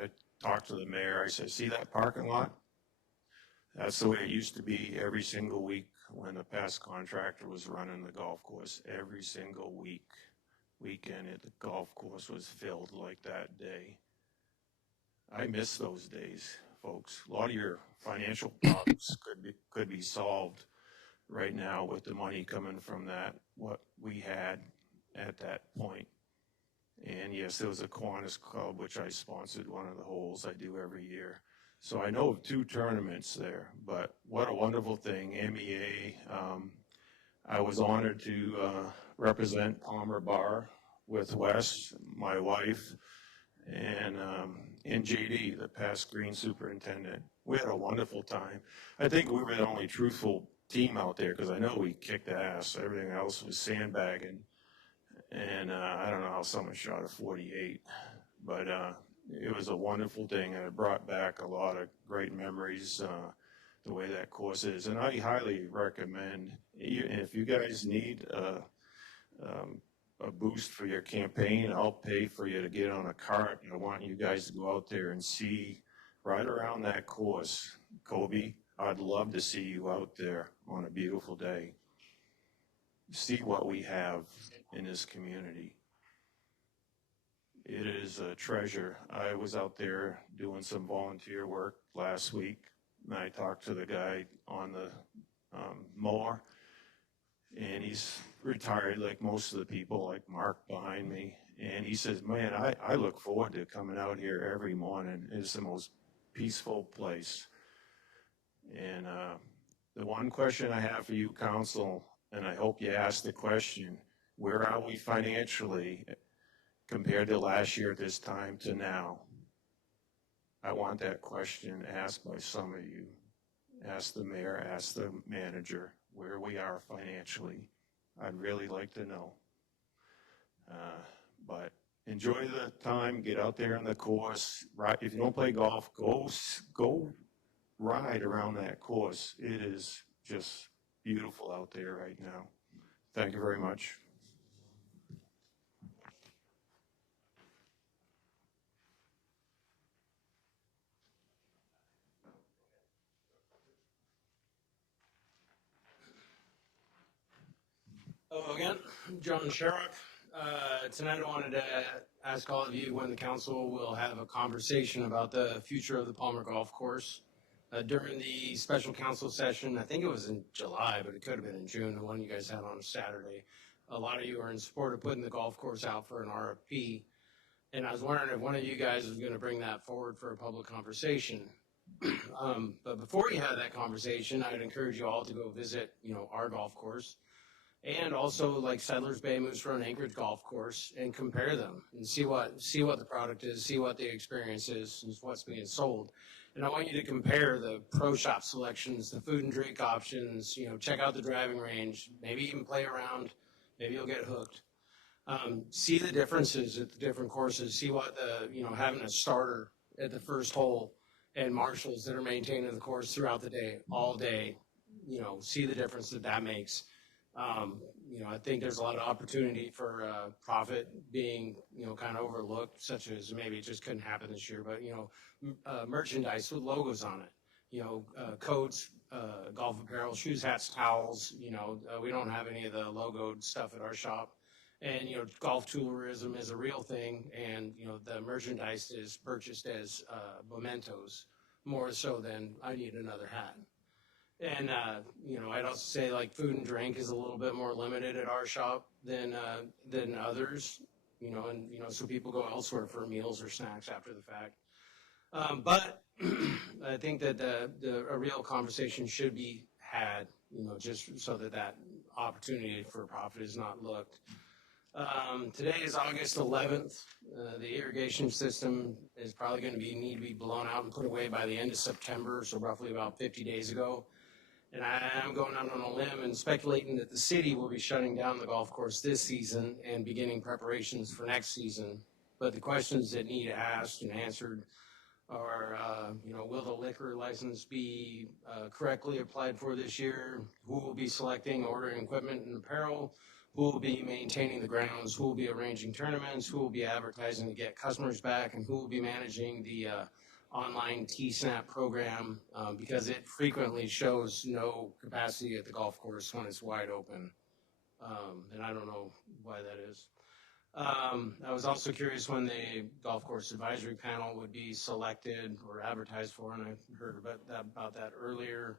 I talked to the mayor. I said, "See that parking lot? That's the way it used to be every single week when the past contractor was running the golf course. Every single weekend, the golf course was filled like that day." I miss those days, folks. A lot of your financial problems could be solved right now with the money coming from that, what we had at that point. And yes, there was a Kiwanis Club, which I sponsored one of the holes I do every year. So I know of 2 tournaments there, but what a wonderful thing, MEA. I was honored to represent Palmer Bar with Wes, my wife, and JD, the past green superintendent. We had a wonderful time. I think we were the only truthful team out there because I know we kicked ass. Everything else was sandbagging. And I don't know how someone shot a 48, but it was a wonderful thing, and it brought back a lot of great memories, the way that course is. And I highly recommend, if you guys need a boost for your campaign, I'll pay for you to get on a cart. I want you guys to go out there and see right around that course. Kobe, I'd love to see you out there on a beautiful day. See what we have in this community. It is a treasure. I was out there doing some volunteer work last week, and I talked to the guy on the mower, and he's retired like most of the people, like Mark behind me, and he says, "Man, I look forward to coming out here every morning. It's the most peaceful place." And the one question I have for you, council, and I hope you ask the question, where are we financially compared to last year at this time to now? I want that question asked by some of you. Ask the mayor, ask the manager where we are financially. I'd really like to know. But enjoy the time, get out there on the course. If you don't play golf, go ride around that course. It is just beautiful out there right now. Thank you very much. Hello again, John Sherrock. Tonight I wanted to ask all of you when the council will have a conversation about the future of the Palmer Golf Course. During the special council session, I think it was in July, but it could have been in June, the one you guys had on a Saturday, a lot of you are in support of putting the golf course out for an RFP. And I was wondering if one of you guys was going to bring that forward for a public conversation. But before you have that conversation, I'd encourage you all to go visit, our golf course, and also like Settlers Bay, Moose Run, Anchorage Golf Course, and compare them and see what the product is, see what the experience is, and what's being sold. And I want you to compare the pro shop selections, the food and drink options, you know, check out the driving range, maybe even play around, maybe you'll get hooked. See the differences at the different courses, see what the, you know, having a starter at the first hole and marshals that are maintaining the course throughout the day, all day, you know, see the difference that that makes. You know, I think there's a lot of opportunity for profit being, you know, kind of overlooked, such as maybe it just couldn't happen this year, but, you know, merchandise with logos on it, you know, coats, golf apparel, shoes, hats, towels, you know, we don't have any of the logoed stuff at our shop. And, you know, golf tourism is a real thing, and, you know, the merchandise is purchased as mementos more so than I need another hat. And, you know, I'd also say like food and drink is a little bit more limited at our shop than others, you know, and, you know, so people go elsewhere for meals or snacks after the fact. But I think that a real conversation should be had, you know, just so that that opportunity for profit is not looked. Today is August 11th. The irrigation system is probably going to need to be blown out and put away by the end of September, so roughly about 50 days ago. And I'm going out on a limb and speculating that the city will be shutting down the golf course this season and beginning preparations for next season. But the questions that need asked and answered are, you know, will the liquor license be correctly applied for this year? Who will be selecting, ordering equipment and apparel? Who will be maintaining the grounds? Who will be arranging tournaments? Who will be advertising to get customers back? And who will be managing the online TSNAP program? Because it frequently shows no capacity at the golf course when it's wide open. And I don't know why that is. I was also curious when the golf course advisory panel would be selected or advertised for, and I heard about that earlier.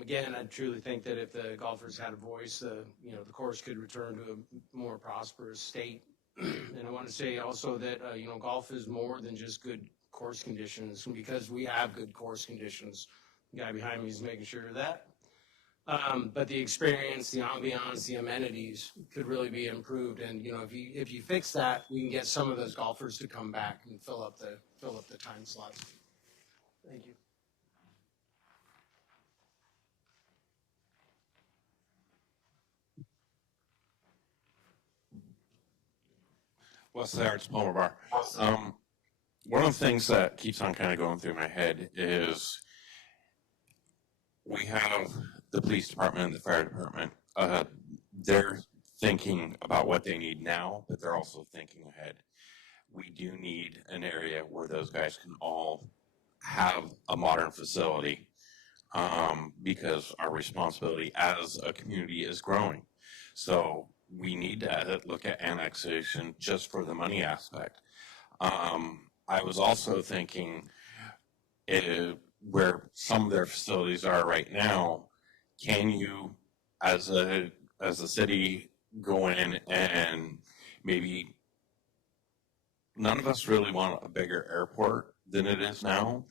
Again, I truly think that if the golfers had a voice, you know, the course could return to a more prosperous state. And I want to say also that, you know, golf is more than just good course conditions, because we have good course conditions. The guy behind me is making sure of that. But the experience, the ambiance, the amenities could really be improved. And, you know, if you fix that, we can get some of those golfers to come back and fill up the time slots. Thank you. Wesley Arts, Palmer Bar. One of the things that keeps on kind of going through my head is we have the police department and the fire department. They're thinking about what they need now, but they're also thinking ahead. We do need an area where those guys can all have a modern facility, because our responsibility as a community is growing. So we need to look at annexation just for the money aspect. I was also thinking where some of their facilities are right now, can you, as a city, go in and maybe, none of us really want a bigger airport than it is now,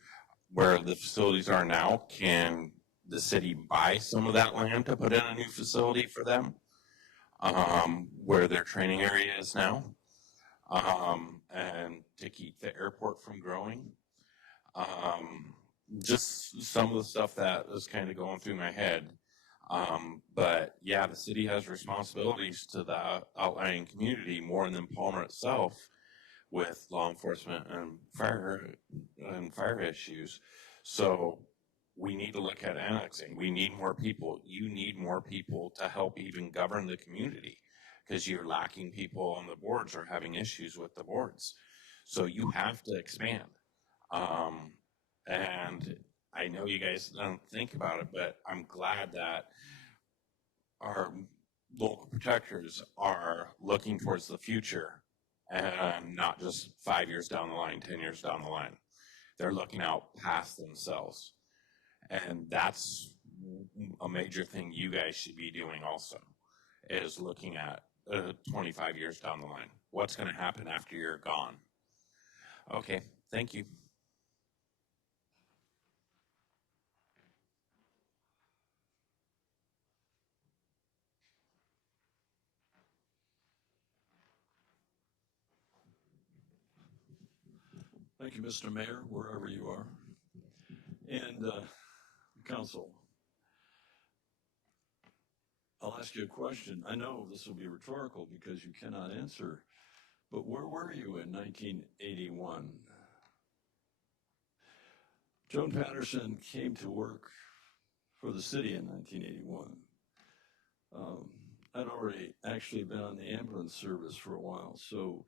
where the facilities are now. Can the city buy some of that land to put in a new facility for them? Where their training area is now, and to keep the airport from growing. Just some of the stuff that is kind of going through my head. But yeah, the city has responsibilities to the outlying community more than Palmer itself, with law enforcement and fire issues. So we need to look at annexing. We need more people. You need more people to help even govern the community, because you're lacking people on the boards or having issues with the boards. So you have to expand. And I know you guys don't think about it, but I'm glad that our local protectors are looking towards the future and not just 5 years down the line, 10 years down the line. They're looking out past themselves. And that's a major thing you guys should be doing also, is looking at 25 years down the line. What's going to happen after you're gone? Okay, thank you. Thank you, Mr. Mayor, wherever you are. And council, I'll ask you a question. I know this will be rhetorical because you cannot answer, but where were you in 1981? Joan Patterson came to work for the city in 1981. I'd already actually been on the ambulance service for a while, so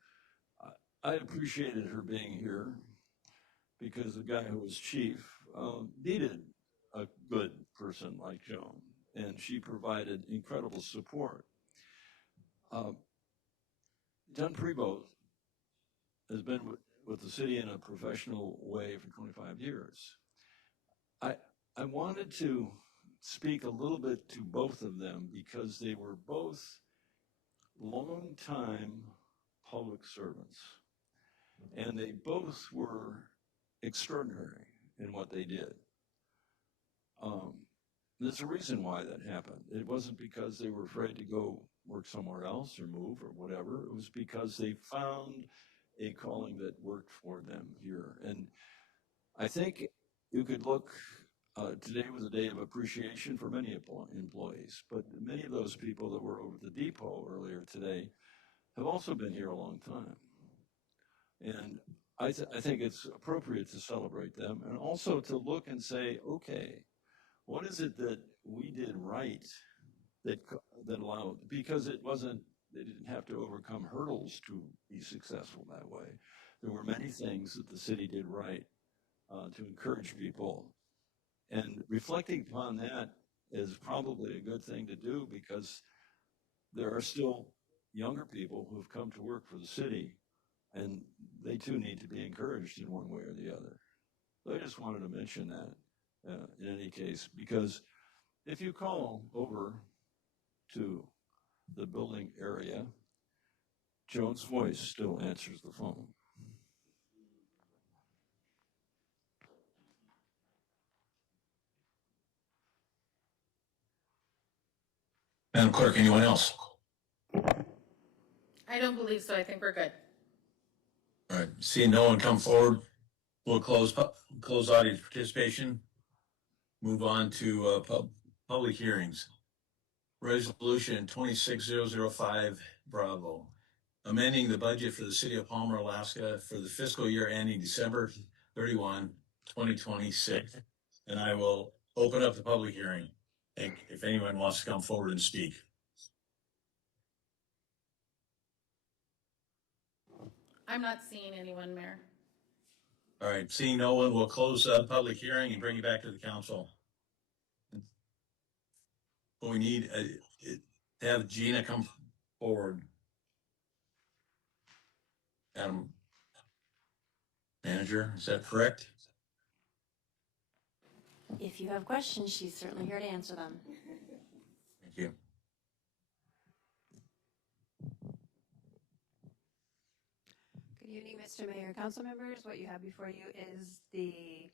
I appreciated her being here because the guy who was chief needed a good person like Joan, and she provided incredible support. John Prevost has been with the city in a professional way for 25 years. I wanted to speak a little bit to both of them because they were both long-time public servants, and they both were extraordinary in what they did. There's a reason why that happened. It wasn't because they were afraid to go work somewhere else or move or whatever. It was because they found a calling that worked for them here. And I think you could look, today was a day of appreciation for many employees, but many of those people that were over at the depot earlier today have also been here a long time. And I think it's appropriate to celebrate them and also to look and say, okay, what is it that we did right that allowed, because they didn't have to overcome hurdles to be successful that way. There were many things that the city did right to encourage people. And reflecting upon that is probably a good thing to do because there are still younger people who have come to work for the city, and they too need to be encouraged in one way or the other. So I just wanted to mention that in any case, because if you call over to the building area, Joan's voice still answers the phone. Madam Clerk, anyone else? I don't believe so. I think we're good. All right, seeing no one come forward, we'll close audience participation. Move on to public hearings. Resolution 26005 Bravo, amending the budget for the city of Palmer, Alaska for the fiscal year ending December 31, 2026. And I will open up the public hearing if anyone wants to come forward and speak. I'm not seeing anyone, Mayor. All right, seeing no one, we'll close the public hearing and bring you back to the council. We need to have Gina come forward. Madam Manager, is that correct? If you have questions, she's certainly here to answer them. Thank you. Good evening, Mr. Mayor, council members. What you have before you is the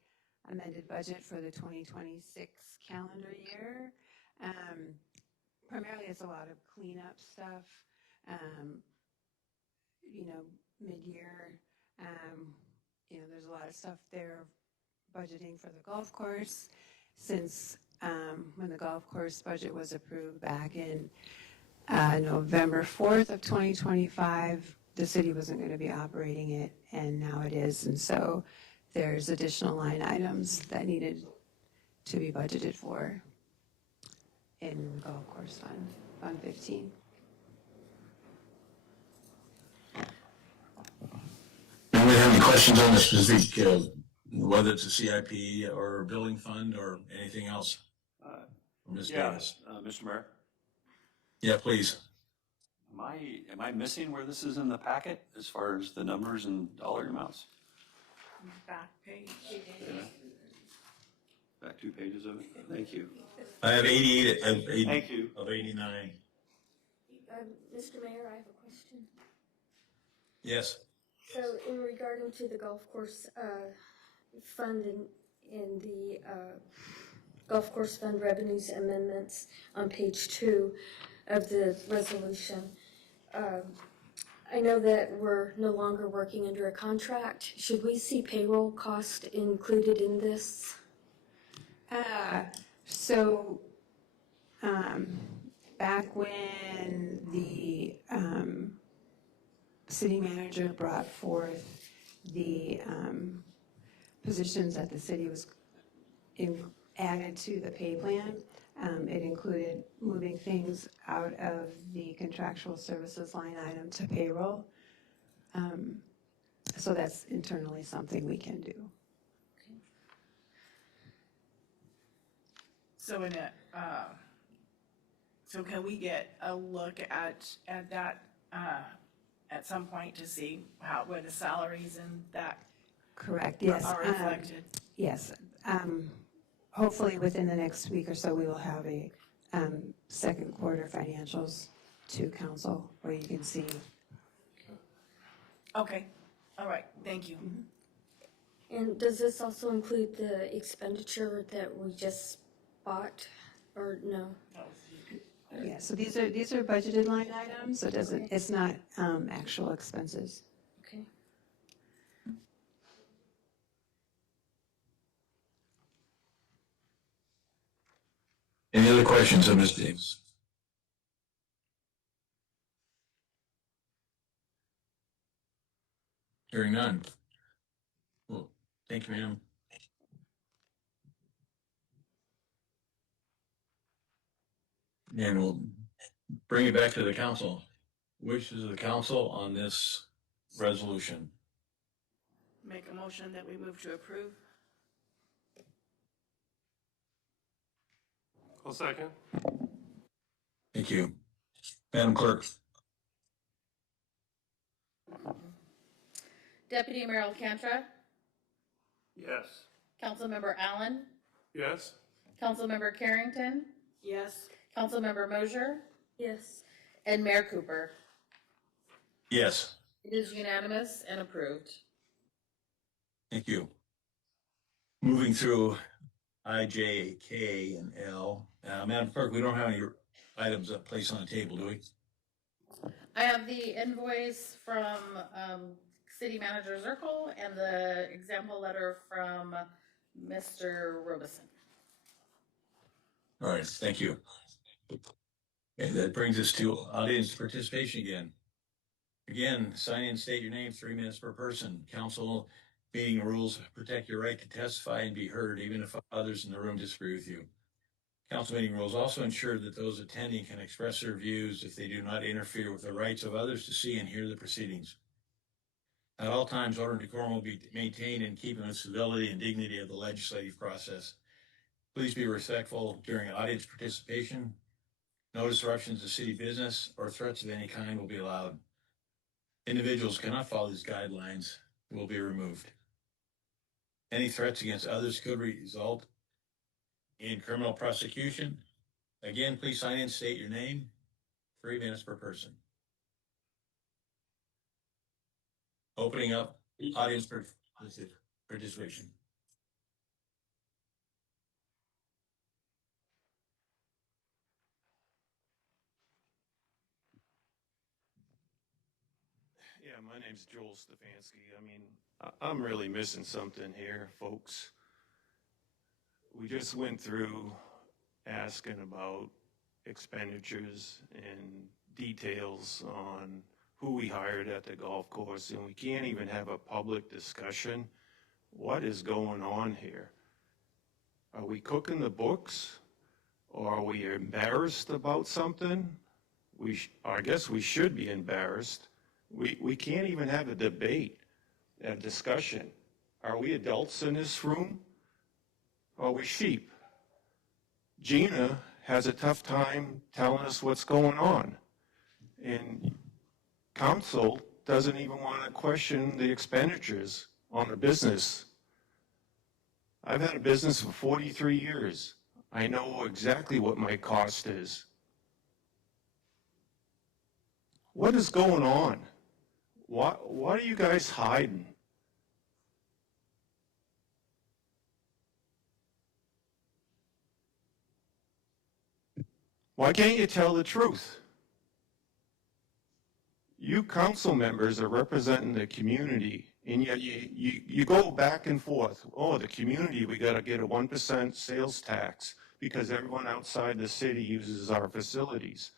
amended budget for the 2026 calendar year. Primarily, it's a lot of cleanup stuff, mid-year. There's a lot of stuff there, budgeting for the golf course. Since when the golf course budget was approved back in November 4th of 2025, the city wasn't going to be operating it, and now it is. And so there's additional line items that needed to be budgeted for in the golf course fund, Fund 15. Anybody have any questions on the specific, whether it's a CIP or a building fund or anything else? Ms. Davis. Mr. Mayor, Yeah, please. am I missing where this is in the packet as far as the numbers and dollar amounts? Back page. Back 2 pages of it. Thank you. I have 88 Thank you. of 89. Mr. Mayor, I have a question. Yes. So in regarding to the golf course fund in the golf course fund revenues amendments on page 2 of the resolution, I know that we're no longer working under a contract. Should we see payroll cost included in this? So, back when the city manager brought forth the positions that the city was added to the pay plan, it included moving things out of the contractual services line item to payroll. So that's internally something we can do. So so can we get a look at that at some point to see where the salaries and that Correct, yes. are reflected? Yes. Hopefully within the next week or so, we will have a second quarter financials to council where you can see. Okay, all right, thank you. And does this also include the expenditure that we just bought, or no? Yeah, so these are budgeted line items, so it doesn't, it's not actual expenses. Okay. Any other questions of Ms. Davis? Hearing none. Well, thank you, ma'am. And we'll bring it back to the council. Wishes of the council on this resolution. Make a motion that we move to approve. I'll second. Thank you. Madam Clerk. Deputy Mayor Alcantra, Yes. Councilmember Allen, Yes. Councilmember Carrington, Yes. Councilmember Mosier, Yes. and Mayor Cooper. Yes. It is unanimous and approved. Thank you. Moving through I, J, K, and L. Madam Clerk, we don't have any items placed on the table, do we? I have the invoice from City Manager Zirkle and the example letter from Mr. Robeson. All right, thank you. Okay, that brings us to audience participation again. Again, sign in, state your name, 3 minutes per person. Council meeting rules protect your right to testify and be heard, even if others in the room disagree with you. Council meeting rules also ensure that those attending can express their views if they do not interfere with the rights of others to see and hear the proceedings. At all times, order and decorum will be maintained in keeping with civility and dignity of the legislative process. Please be respectful during audience participation. No disruptions to city business or threats of any kind will be allowed. Individuals cannot follow these guidelines and will be removed. Any threats against others could result in criminal prosecution. Again, please sign in, state your name, 3 minutes per person. Opening up audience participation. Yeah, my name's Joel Stefanski. I mean, I'm really missing something here, folks. We just went through asking about expenditures and details on who we hired at the golf course, and we can't even have a public discussion. What is going on here? Are we cooking the books? Or are we embarrassed about something? I guess we should be embarrassed. We can't even have a debate, a discussion. Are we adults in this room? Or are we sheep? Gina has a tough time telling us what's going on. And council doesn't even want to question the expenditures on the business. I've had a business for 43 years. I know exactly what my cost is. What is going on? What are you guys hiding? Why can't you tell the truth? You council members are representing the community, and yet you go back and forth. Oh, the community, we gotta get a 1% sales tax because everyone outside the city uses our facilities.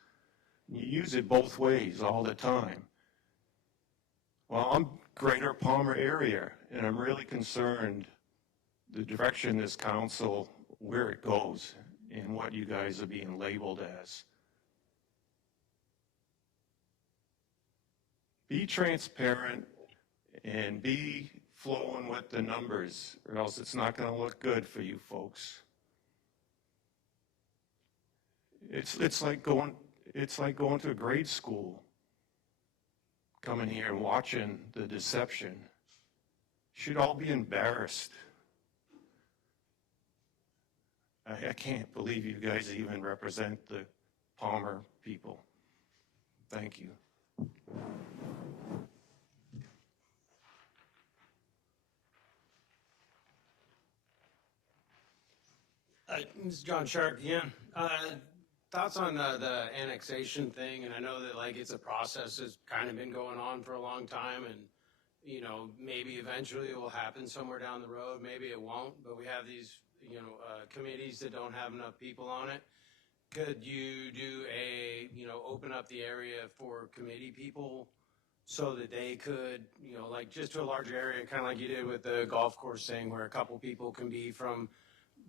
You use it both ways all the time. Well, I'm Greater Palmer area, and I'm really concerned the direction this council, where it goes, and what you guys are being labeled as. Be transparent and be flowing with the numbers, or else it's not going to look good for you folks. It's like going to a grade school, coming here and watching the deception. Should all be embarrassed. I can't believe you guys even represent the Palmer people. Thank you. This is John Sharp again. Thoughts on the annexation thing, and I know that like it's a process that's kind of been going on for a long time, and you know maybe eventually it will happen somewhere down the road, maybe it won't, but we have these committees that don't have enough people on it. Could you do open up the area for committee people so that they could, like just to a larger area, kind of like you did with the golf course thing, where a couple people can be from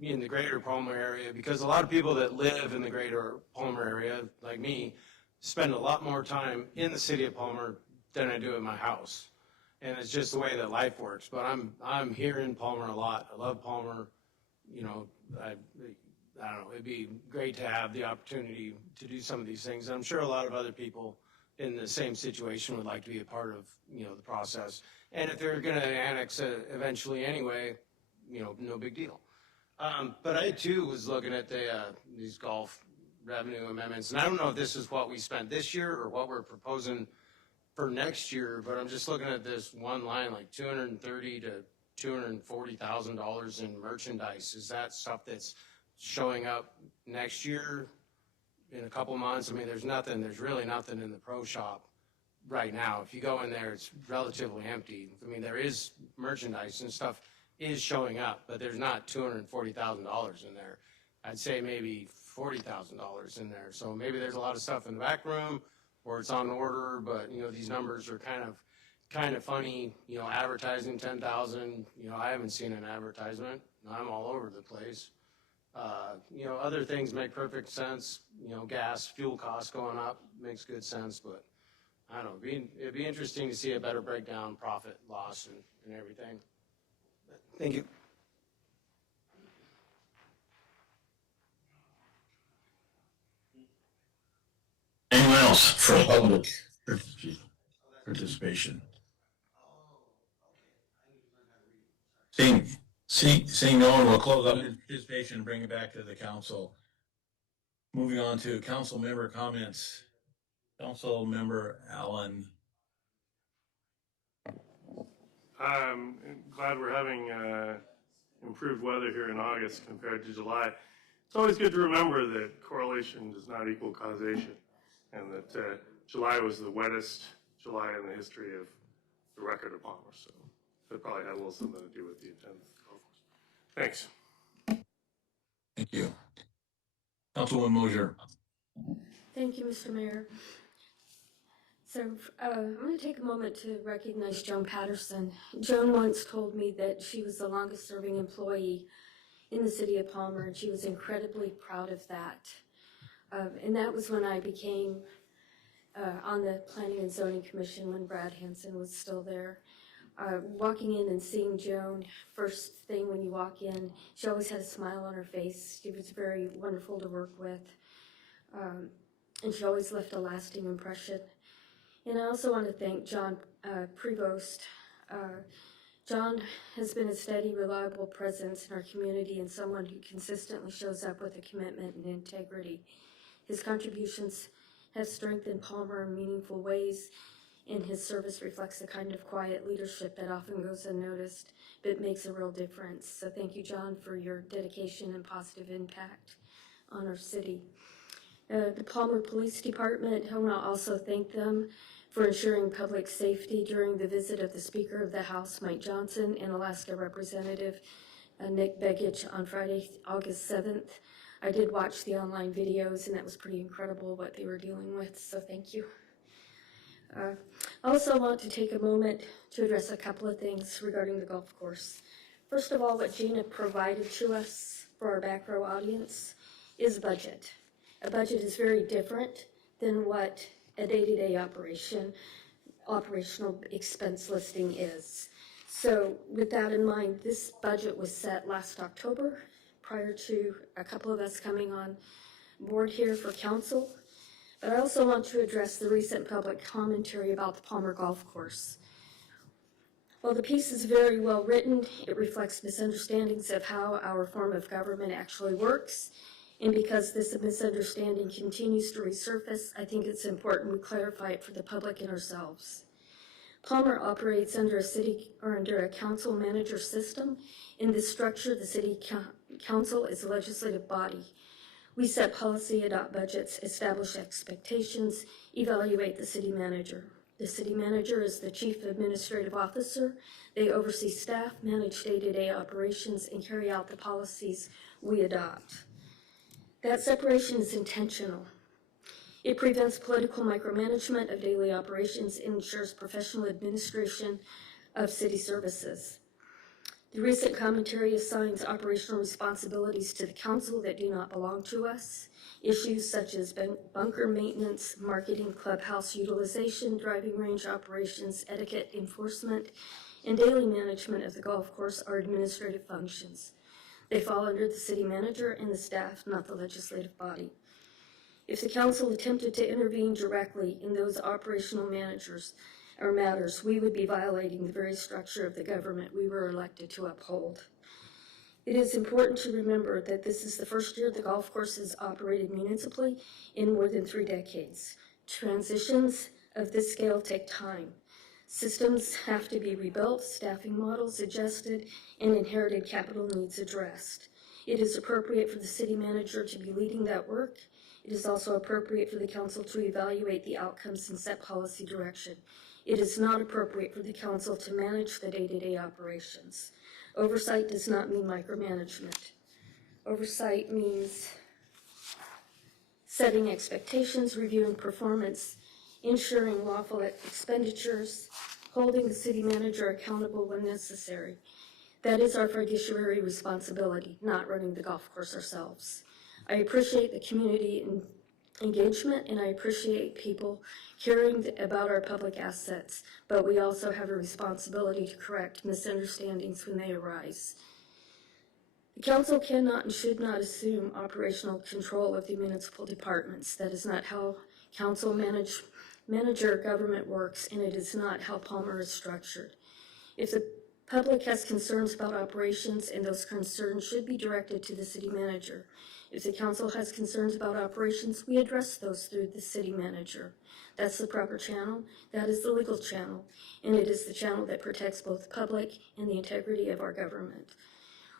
in the greater Palmer area, because a lot of people that live in the greater Palmer area, like me, spend a lot more time in the city of Palmer than I do at my house. And it's just the way that life works. But I'm here in Palmer a lot. I love Palmer. I don't know, it'd be great to have the opportunity to do some of these things. I'm sure a lot of other people in the same situation would like to be a part of, the process. And if they're going to annex it eventually anyway, no big deal. But I too was looking at these golf revenue amendments, and I don't know if this is what we spent this year or what we're proposing for next year, but I'm just looking at this one line, like $230,000 to $240,000 in merchandise. Is that stuff that's showing up next year in a couple months? I mean, there's really nothing in the pro shop right now. If you go in there, it's relatively empty. I mean, there is merchandise and stuff is showing up, but there's not $240,000 in there. I'd say maybe $40,000 in there. So maybe there's a lot of stuff in the back room or it's on order, but these numbers are kind of funny. Advertising 10,000, I haven't seen an advertisement. I'm all over the place. Other things make perfect sense. Gas, fuel costs going up makes good sense, but I don't know. It'd be interesting to see a better breakdown, profit, loss, and everything. Thank you. Anyone else for public participation? Seeing no one, will close up participation and bring it back to the council. Moving on to council member comments. Council member Allen. I'm glad we're having improved weather here in August compared to July. It's always good to remember that correlation does not equal causation, and that July was the wettest July in the history of the record of Palmer. So that probably had a little something to do with the attendance. Thanks. Thank you. Councilwoman Mosier. Thank you, Mr. Mayor. So I'm going to take a moment to recognize Joan Patterson. Joan once told me that she was the longest serving employee in the city of Palmer, and she was incredibly proud of that. And that was when I became on the Planning and Zoning Commission when Brad Hansen was still there. Walking in and seeing Joan, first thing when you walk in, she always had a smile on her face. She was very wonderful to work with. And she always left a lasting impression. And I also want to thank John Prevost. John has been a steady, reliable presence in our community and someone who consistently shows up with a commitment and integrity. His contributions have strengthened Palmer in meaningful ways, and his service reflects the kind of quiet leadership that often goes unnoticed, but makes a real difference. So thank you, John, for your dedication and positive impact on our city. The Palmer Police Department, I want to also thank them for ensuring public safety during the visit of the Speaker of the House, Mike Johnson, and Alaska Representative Nick Begich on Friday, August 7th. I did watch the online videos, and that was pretty incredible what they were dealing with, so thank you. I also want to take a moment to address a couple of things regarding the golf course. First of all, what Gina provided to us for our back row audience is budget. A budget is very different than what a day-to-day operational expense listing is. So with that in mind, this budget was set last October prior to a couple of us coming on board here for council. But I also want to address the recent public commentary about the Palmer Golf Course. While the piece is very well written, it reflects misunderstandings of how our form of government actually works. And because this misunderstanding continues to resurface, I think it's important we clarify it for the public and ourselves. Palmer operates under a council manager system. In this structure, the city council is a legislative body. We set policy, adopt budgets, establish expectations, evaluate the city manager. The city manager is the chief administrative officer. They oversee staff, manage day-to-day operations, and carry out the policies we adopt. That separation is intentional. It prevents political micromanagement of daily operations and ensures professional administration of city services. The recent commentary assigns operational responsibilities to the council that do not belong to us. Issues such as bunker maintenance, marketing, clubhouse utilization, driving range operations, etiquette enforcement, and daily management of the golf course are administrative functions. They fall under the city manager and the staff, not the legislative body. If the council attempted to intervene directly in those operational matters, we would be violating the very structure of the government we were elected to uphold. It is important to remember that this is the first year the golf course is operated municipally in more than 3 decades. Transitions of this scale take time. Systems have to be rebuilt, staffing models adjusted, and inherited capital needs addressed. It is appropriate for the city manager to be leading that work. It is also appropriate for the council to evaluate the outcomes and set policy direction. It is not appropriate for the council to manage the day-to-day operations. Oversight does not mean micromanagement. Oversight means setting expectations, reviewing performance, ensuring lawful expenditures, holding the city manager accountable when necessary. That is our fiduciary responsibility, not running the golf course ourselves. I appreciate the community engagement, and I appreciate people caring about our public assets, but we also have a responsibility to correct misunderstandings when they arise. The council cannot and should not assume operational control of the municipal departments. That is not how council manager government works, and it is not how Palmer is structured. If the public has concerns about operations, and those concerns should be directed to the city manager. If the council has concerns about operations, we address those through the city manager. That's the proper channel, that is the legal channel, and it is the channel that protects both the public and the integrity of our government.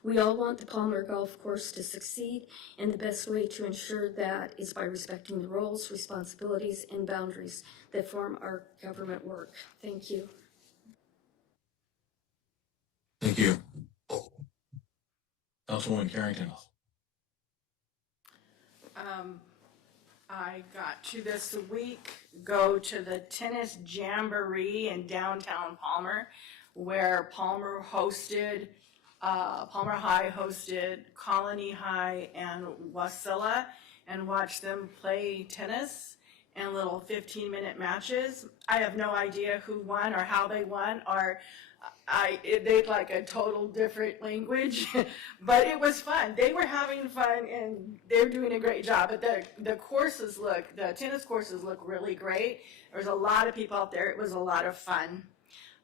We all want the Palmer Golf Course to succeed, and the best way to ensure that is by respecting the roles, responsibilities, and boundaries that form our government work. Thank you. Thank you. Councilwoman Carrington. I got to this week go to the tennis jamboree in downtown Palmer, where Palmer High hosted Colony High and Wasilla, and watched them play tennis in little 15-minute matches. I have no idea who won or how they won, or they'd like a total different language, but it was fun. They were having fun, and they're doing a great job. But the tennis courses look really great. There was a lot of people out there. It was a lot of fun.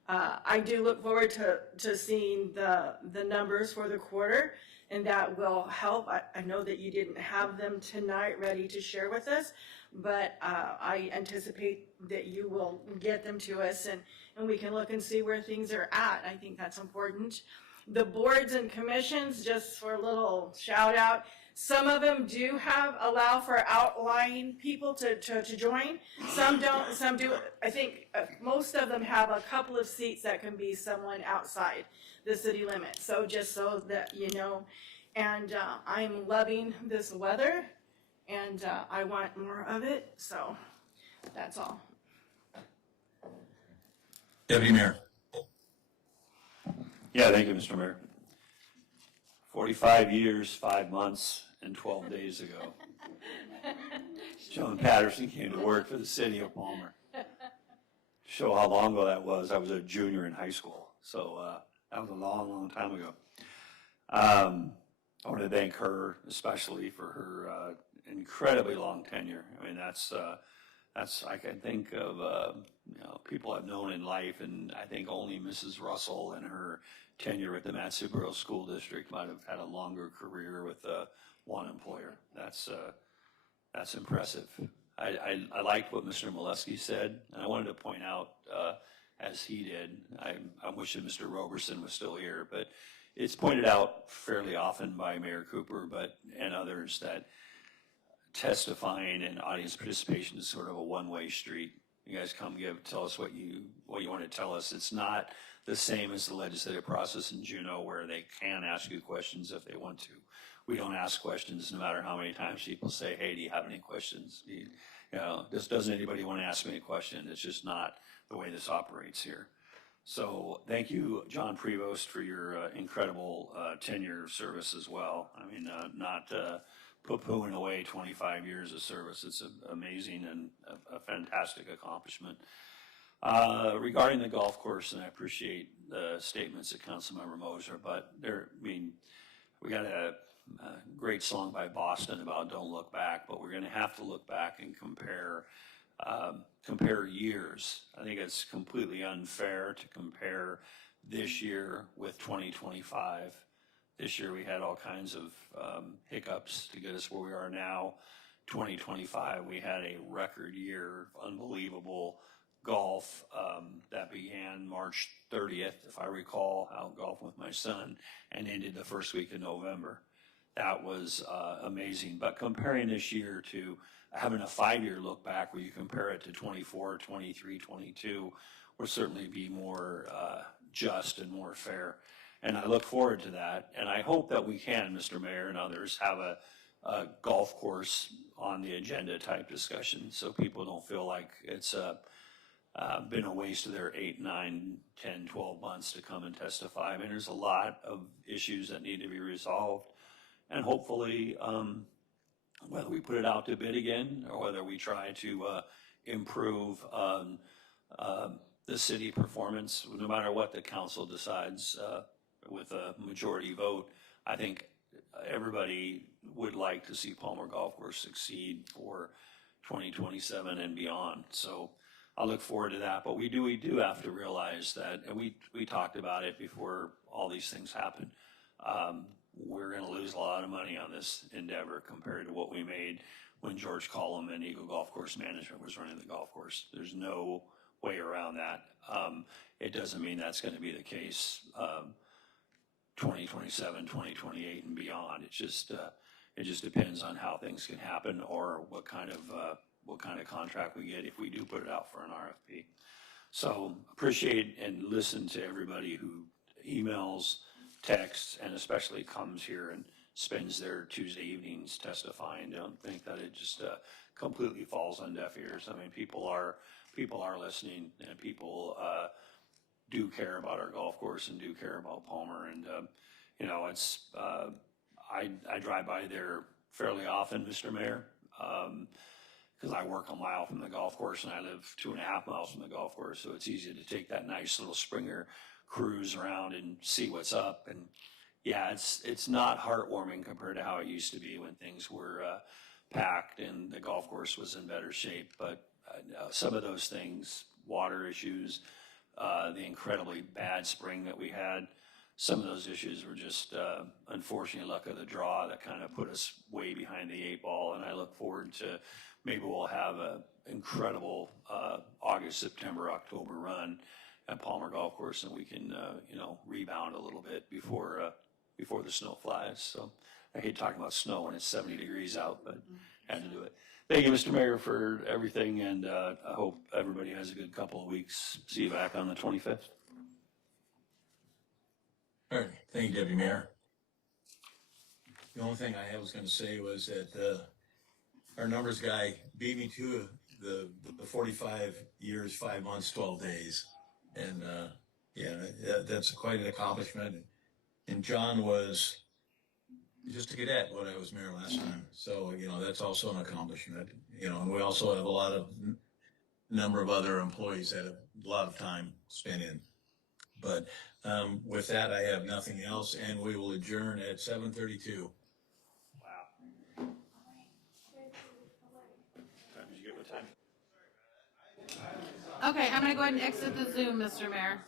I do look forward to seeing the numbers for the quarter, and that will help. I know that you didn't have them tonight ready to share with us, but I anticipate that you will get them to us, and we can look and see where things are at. I think that's important. The boards and commissions, just for a little shout out, Some of them do allow for outlying people to join. Some don't, some do. I think most of them have a couple of seats that can be someone outside the city limits. So just so that you know, and I'm loving this weather, and I want more of it. So that's all. Deputy Mayor. Yeah, thank you, Mr. Mayor. 45 years, 5 months, and 12 days ago, Joan Patterson came to work for the city of Palmer. To show how long ago that was, I was a junior in high school, so that was a long, long time ago. I want to thank her especially for her incredibly long tenure. I mean, that's I can think of people I've known in life, and I think only Mrs. Russell and her tenure at the Mat-Su-Borough School District might have had a longer career with one employer. That's impressive. I liked what Mr. Molesky said, and I wanted to point out, as he did, I'm wishing Mr. Roberson was still here, but it's pointed out fairly often by Mayor Cooper and others that testifying and audience participation is sort of a one-way street. You guys come tell us what you want to tell us. It's not the same as the legislative process in Juneau where they can ask you questions if they want to. We don't ask questions no matter how many times people say, hey, do you have any questions? Doesn't anybody want to ask me a question? It's just not the way this operates here. So thank you, John Prevost, for your incredible tenure of service as well. I mean, not poo-pooing away 25 years of service. It's amazing and a fantastic accomplishment. Regarding the golf course, and I appreciate the statements of Councilmember Moser, but we got a great song by Boston about don't look back, but we're going to have to look back and compare years. I think it's completely unfair to compare this year with 2025. This year we had all kinds of hiccups to get us where we are now. 2025, we had a record year, unbelievable golf that began March 30th, if I recall, out golfing with my son, and ended the first week of November. That was amazing. But comparing this year to having a 5-year look back where you compare it to 24, 23, 22 will certainly be more just and more fair. And I look forward to that. And I hope that we can, Mr. Mayor and others, have a golf course on the agenda type discussion so people don't feel like it's been a waste of their 8, 9, 10, 12 months to come and testify. I mean, there's a lot of issues that need to be resolved. And hopefully, whether we put it out to bid again or whether we try to improve the city performance, no matter what the council decides with a majority vote, I think everybody would like to see Palmer Golf Course succeed for 2027 and beyond. So I look forward to that. But we do have to realize that, and we talked about it before all these things happen. We're going to lose a lot of money on this endeavor compared to what we made when George Cullum and Eagle Golf Course Management was running the golf course. There's no way around that. It doesn't mean that's going to be the case 2027, 2028 and beyond. It just depends on how things can happen or what kind of contract we get if we do put it out for an RFP. So appreciate and listen to everybody who emails, texts, and especially comes here and spends their Tuesday evenings testifying. Don't think that it just completely falls on deaf ears. I mean, people are listening, and people do care about our golf course and do care about Palmer. And it's I drive by there fairly often, Mr. Mayor, because I work a mile from the golf course and I live 2.5 miles from the golf course, so it's easy to take that nice little Springer cruise around and see what's up. And yeah, it's not heartwarming compared to how it used to be when things were packed and the golf course was in better shape. But some of those things, water issues, the incredibly bad spring that we had, some of those issues were just unfortunately luck of the draw that kind of put us way behind the 8 ball. And I look forward to maybe we'll have an incredible August, September, October run at Palmer Golf Course, and we can rebound a little bit before before the snow flies. So I hate talking about snow when it's 70 degrees out, but had to do it. Thank you, Mr. Mayor, for everything, and I hope everybody has a good couple of weeks. See you back on the 25th. All right, thank you, Deputy Mayor. The only thing I was gonna say was that, our numbers guy beat me to the 45 years, 5 months, 12 days. And, yeah, that's quite an accomplishment. And John was just a cadet when I was mayor last time. So, that's also an accomplishment, and we also have a lot of number of other employees that have a lot of time spent in. But with that, I have nothing else, and we will adjourn at 7:32. Wow. Did you get what time? Okay, I'm gonna go ahead and exit the Zoom, Mr. Mayor.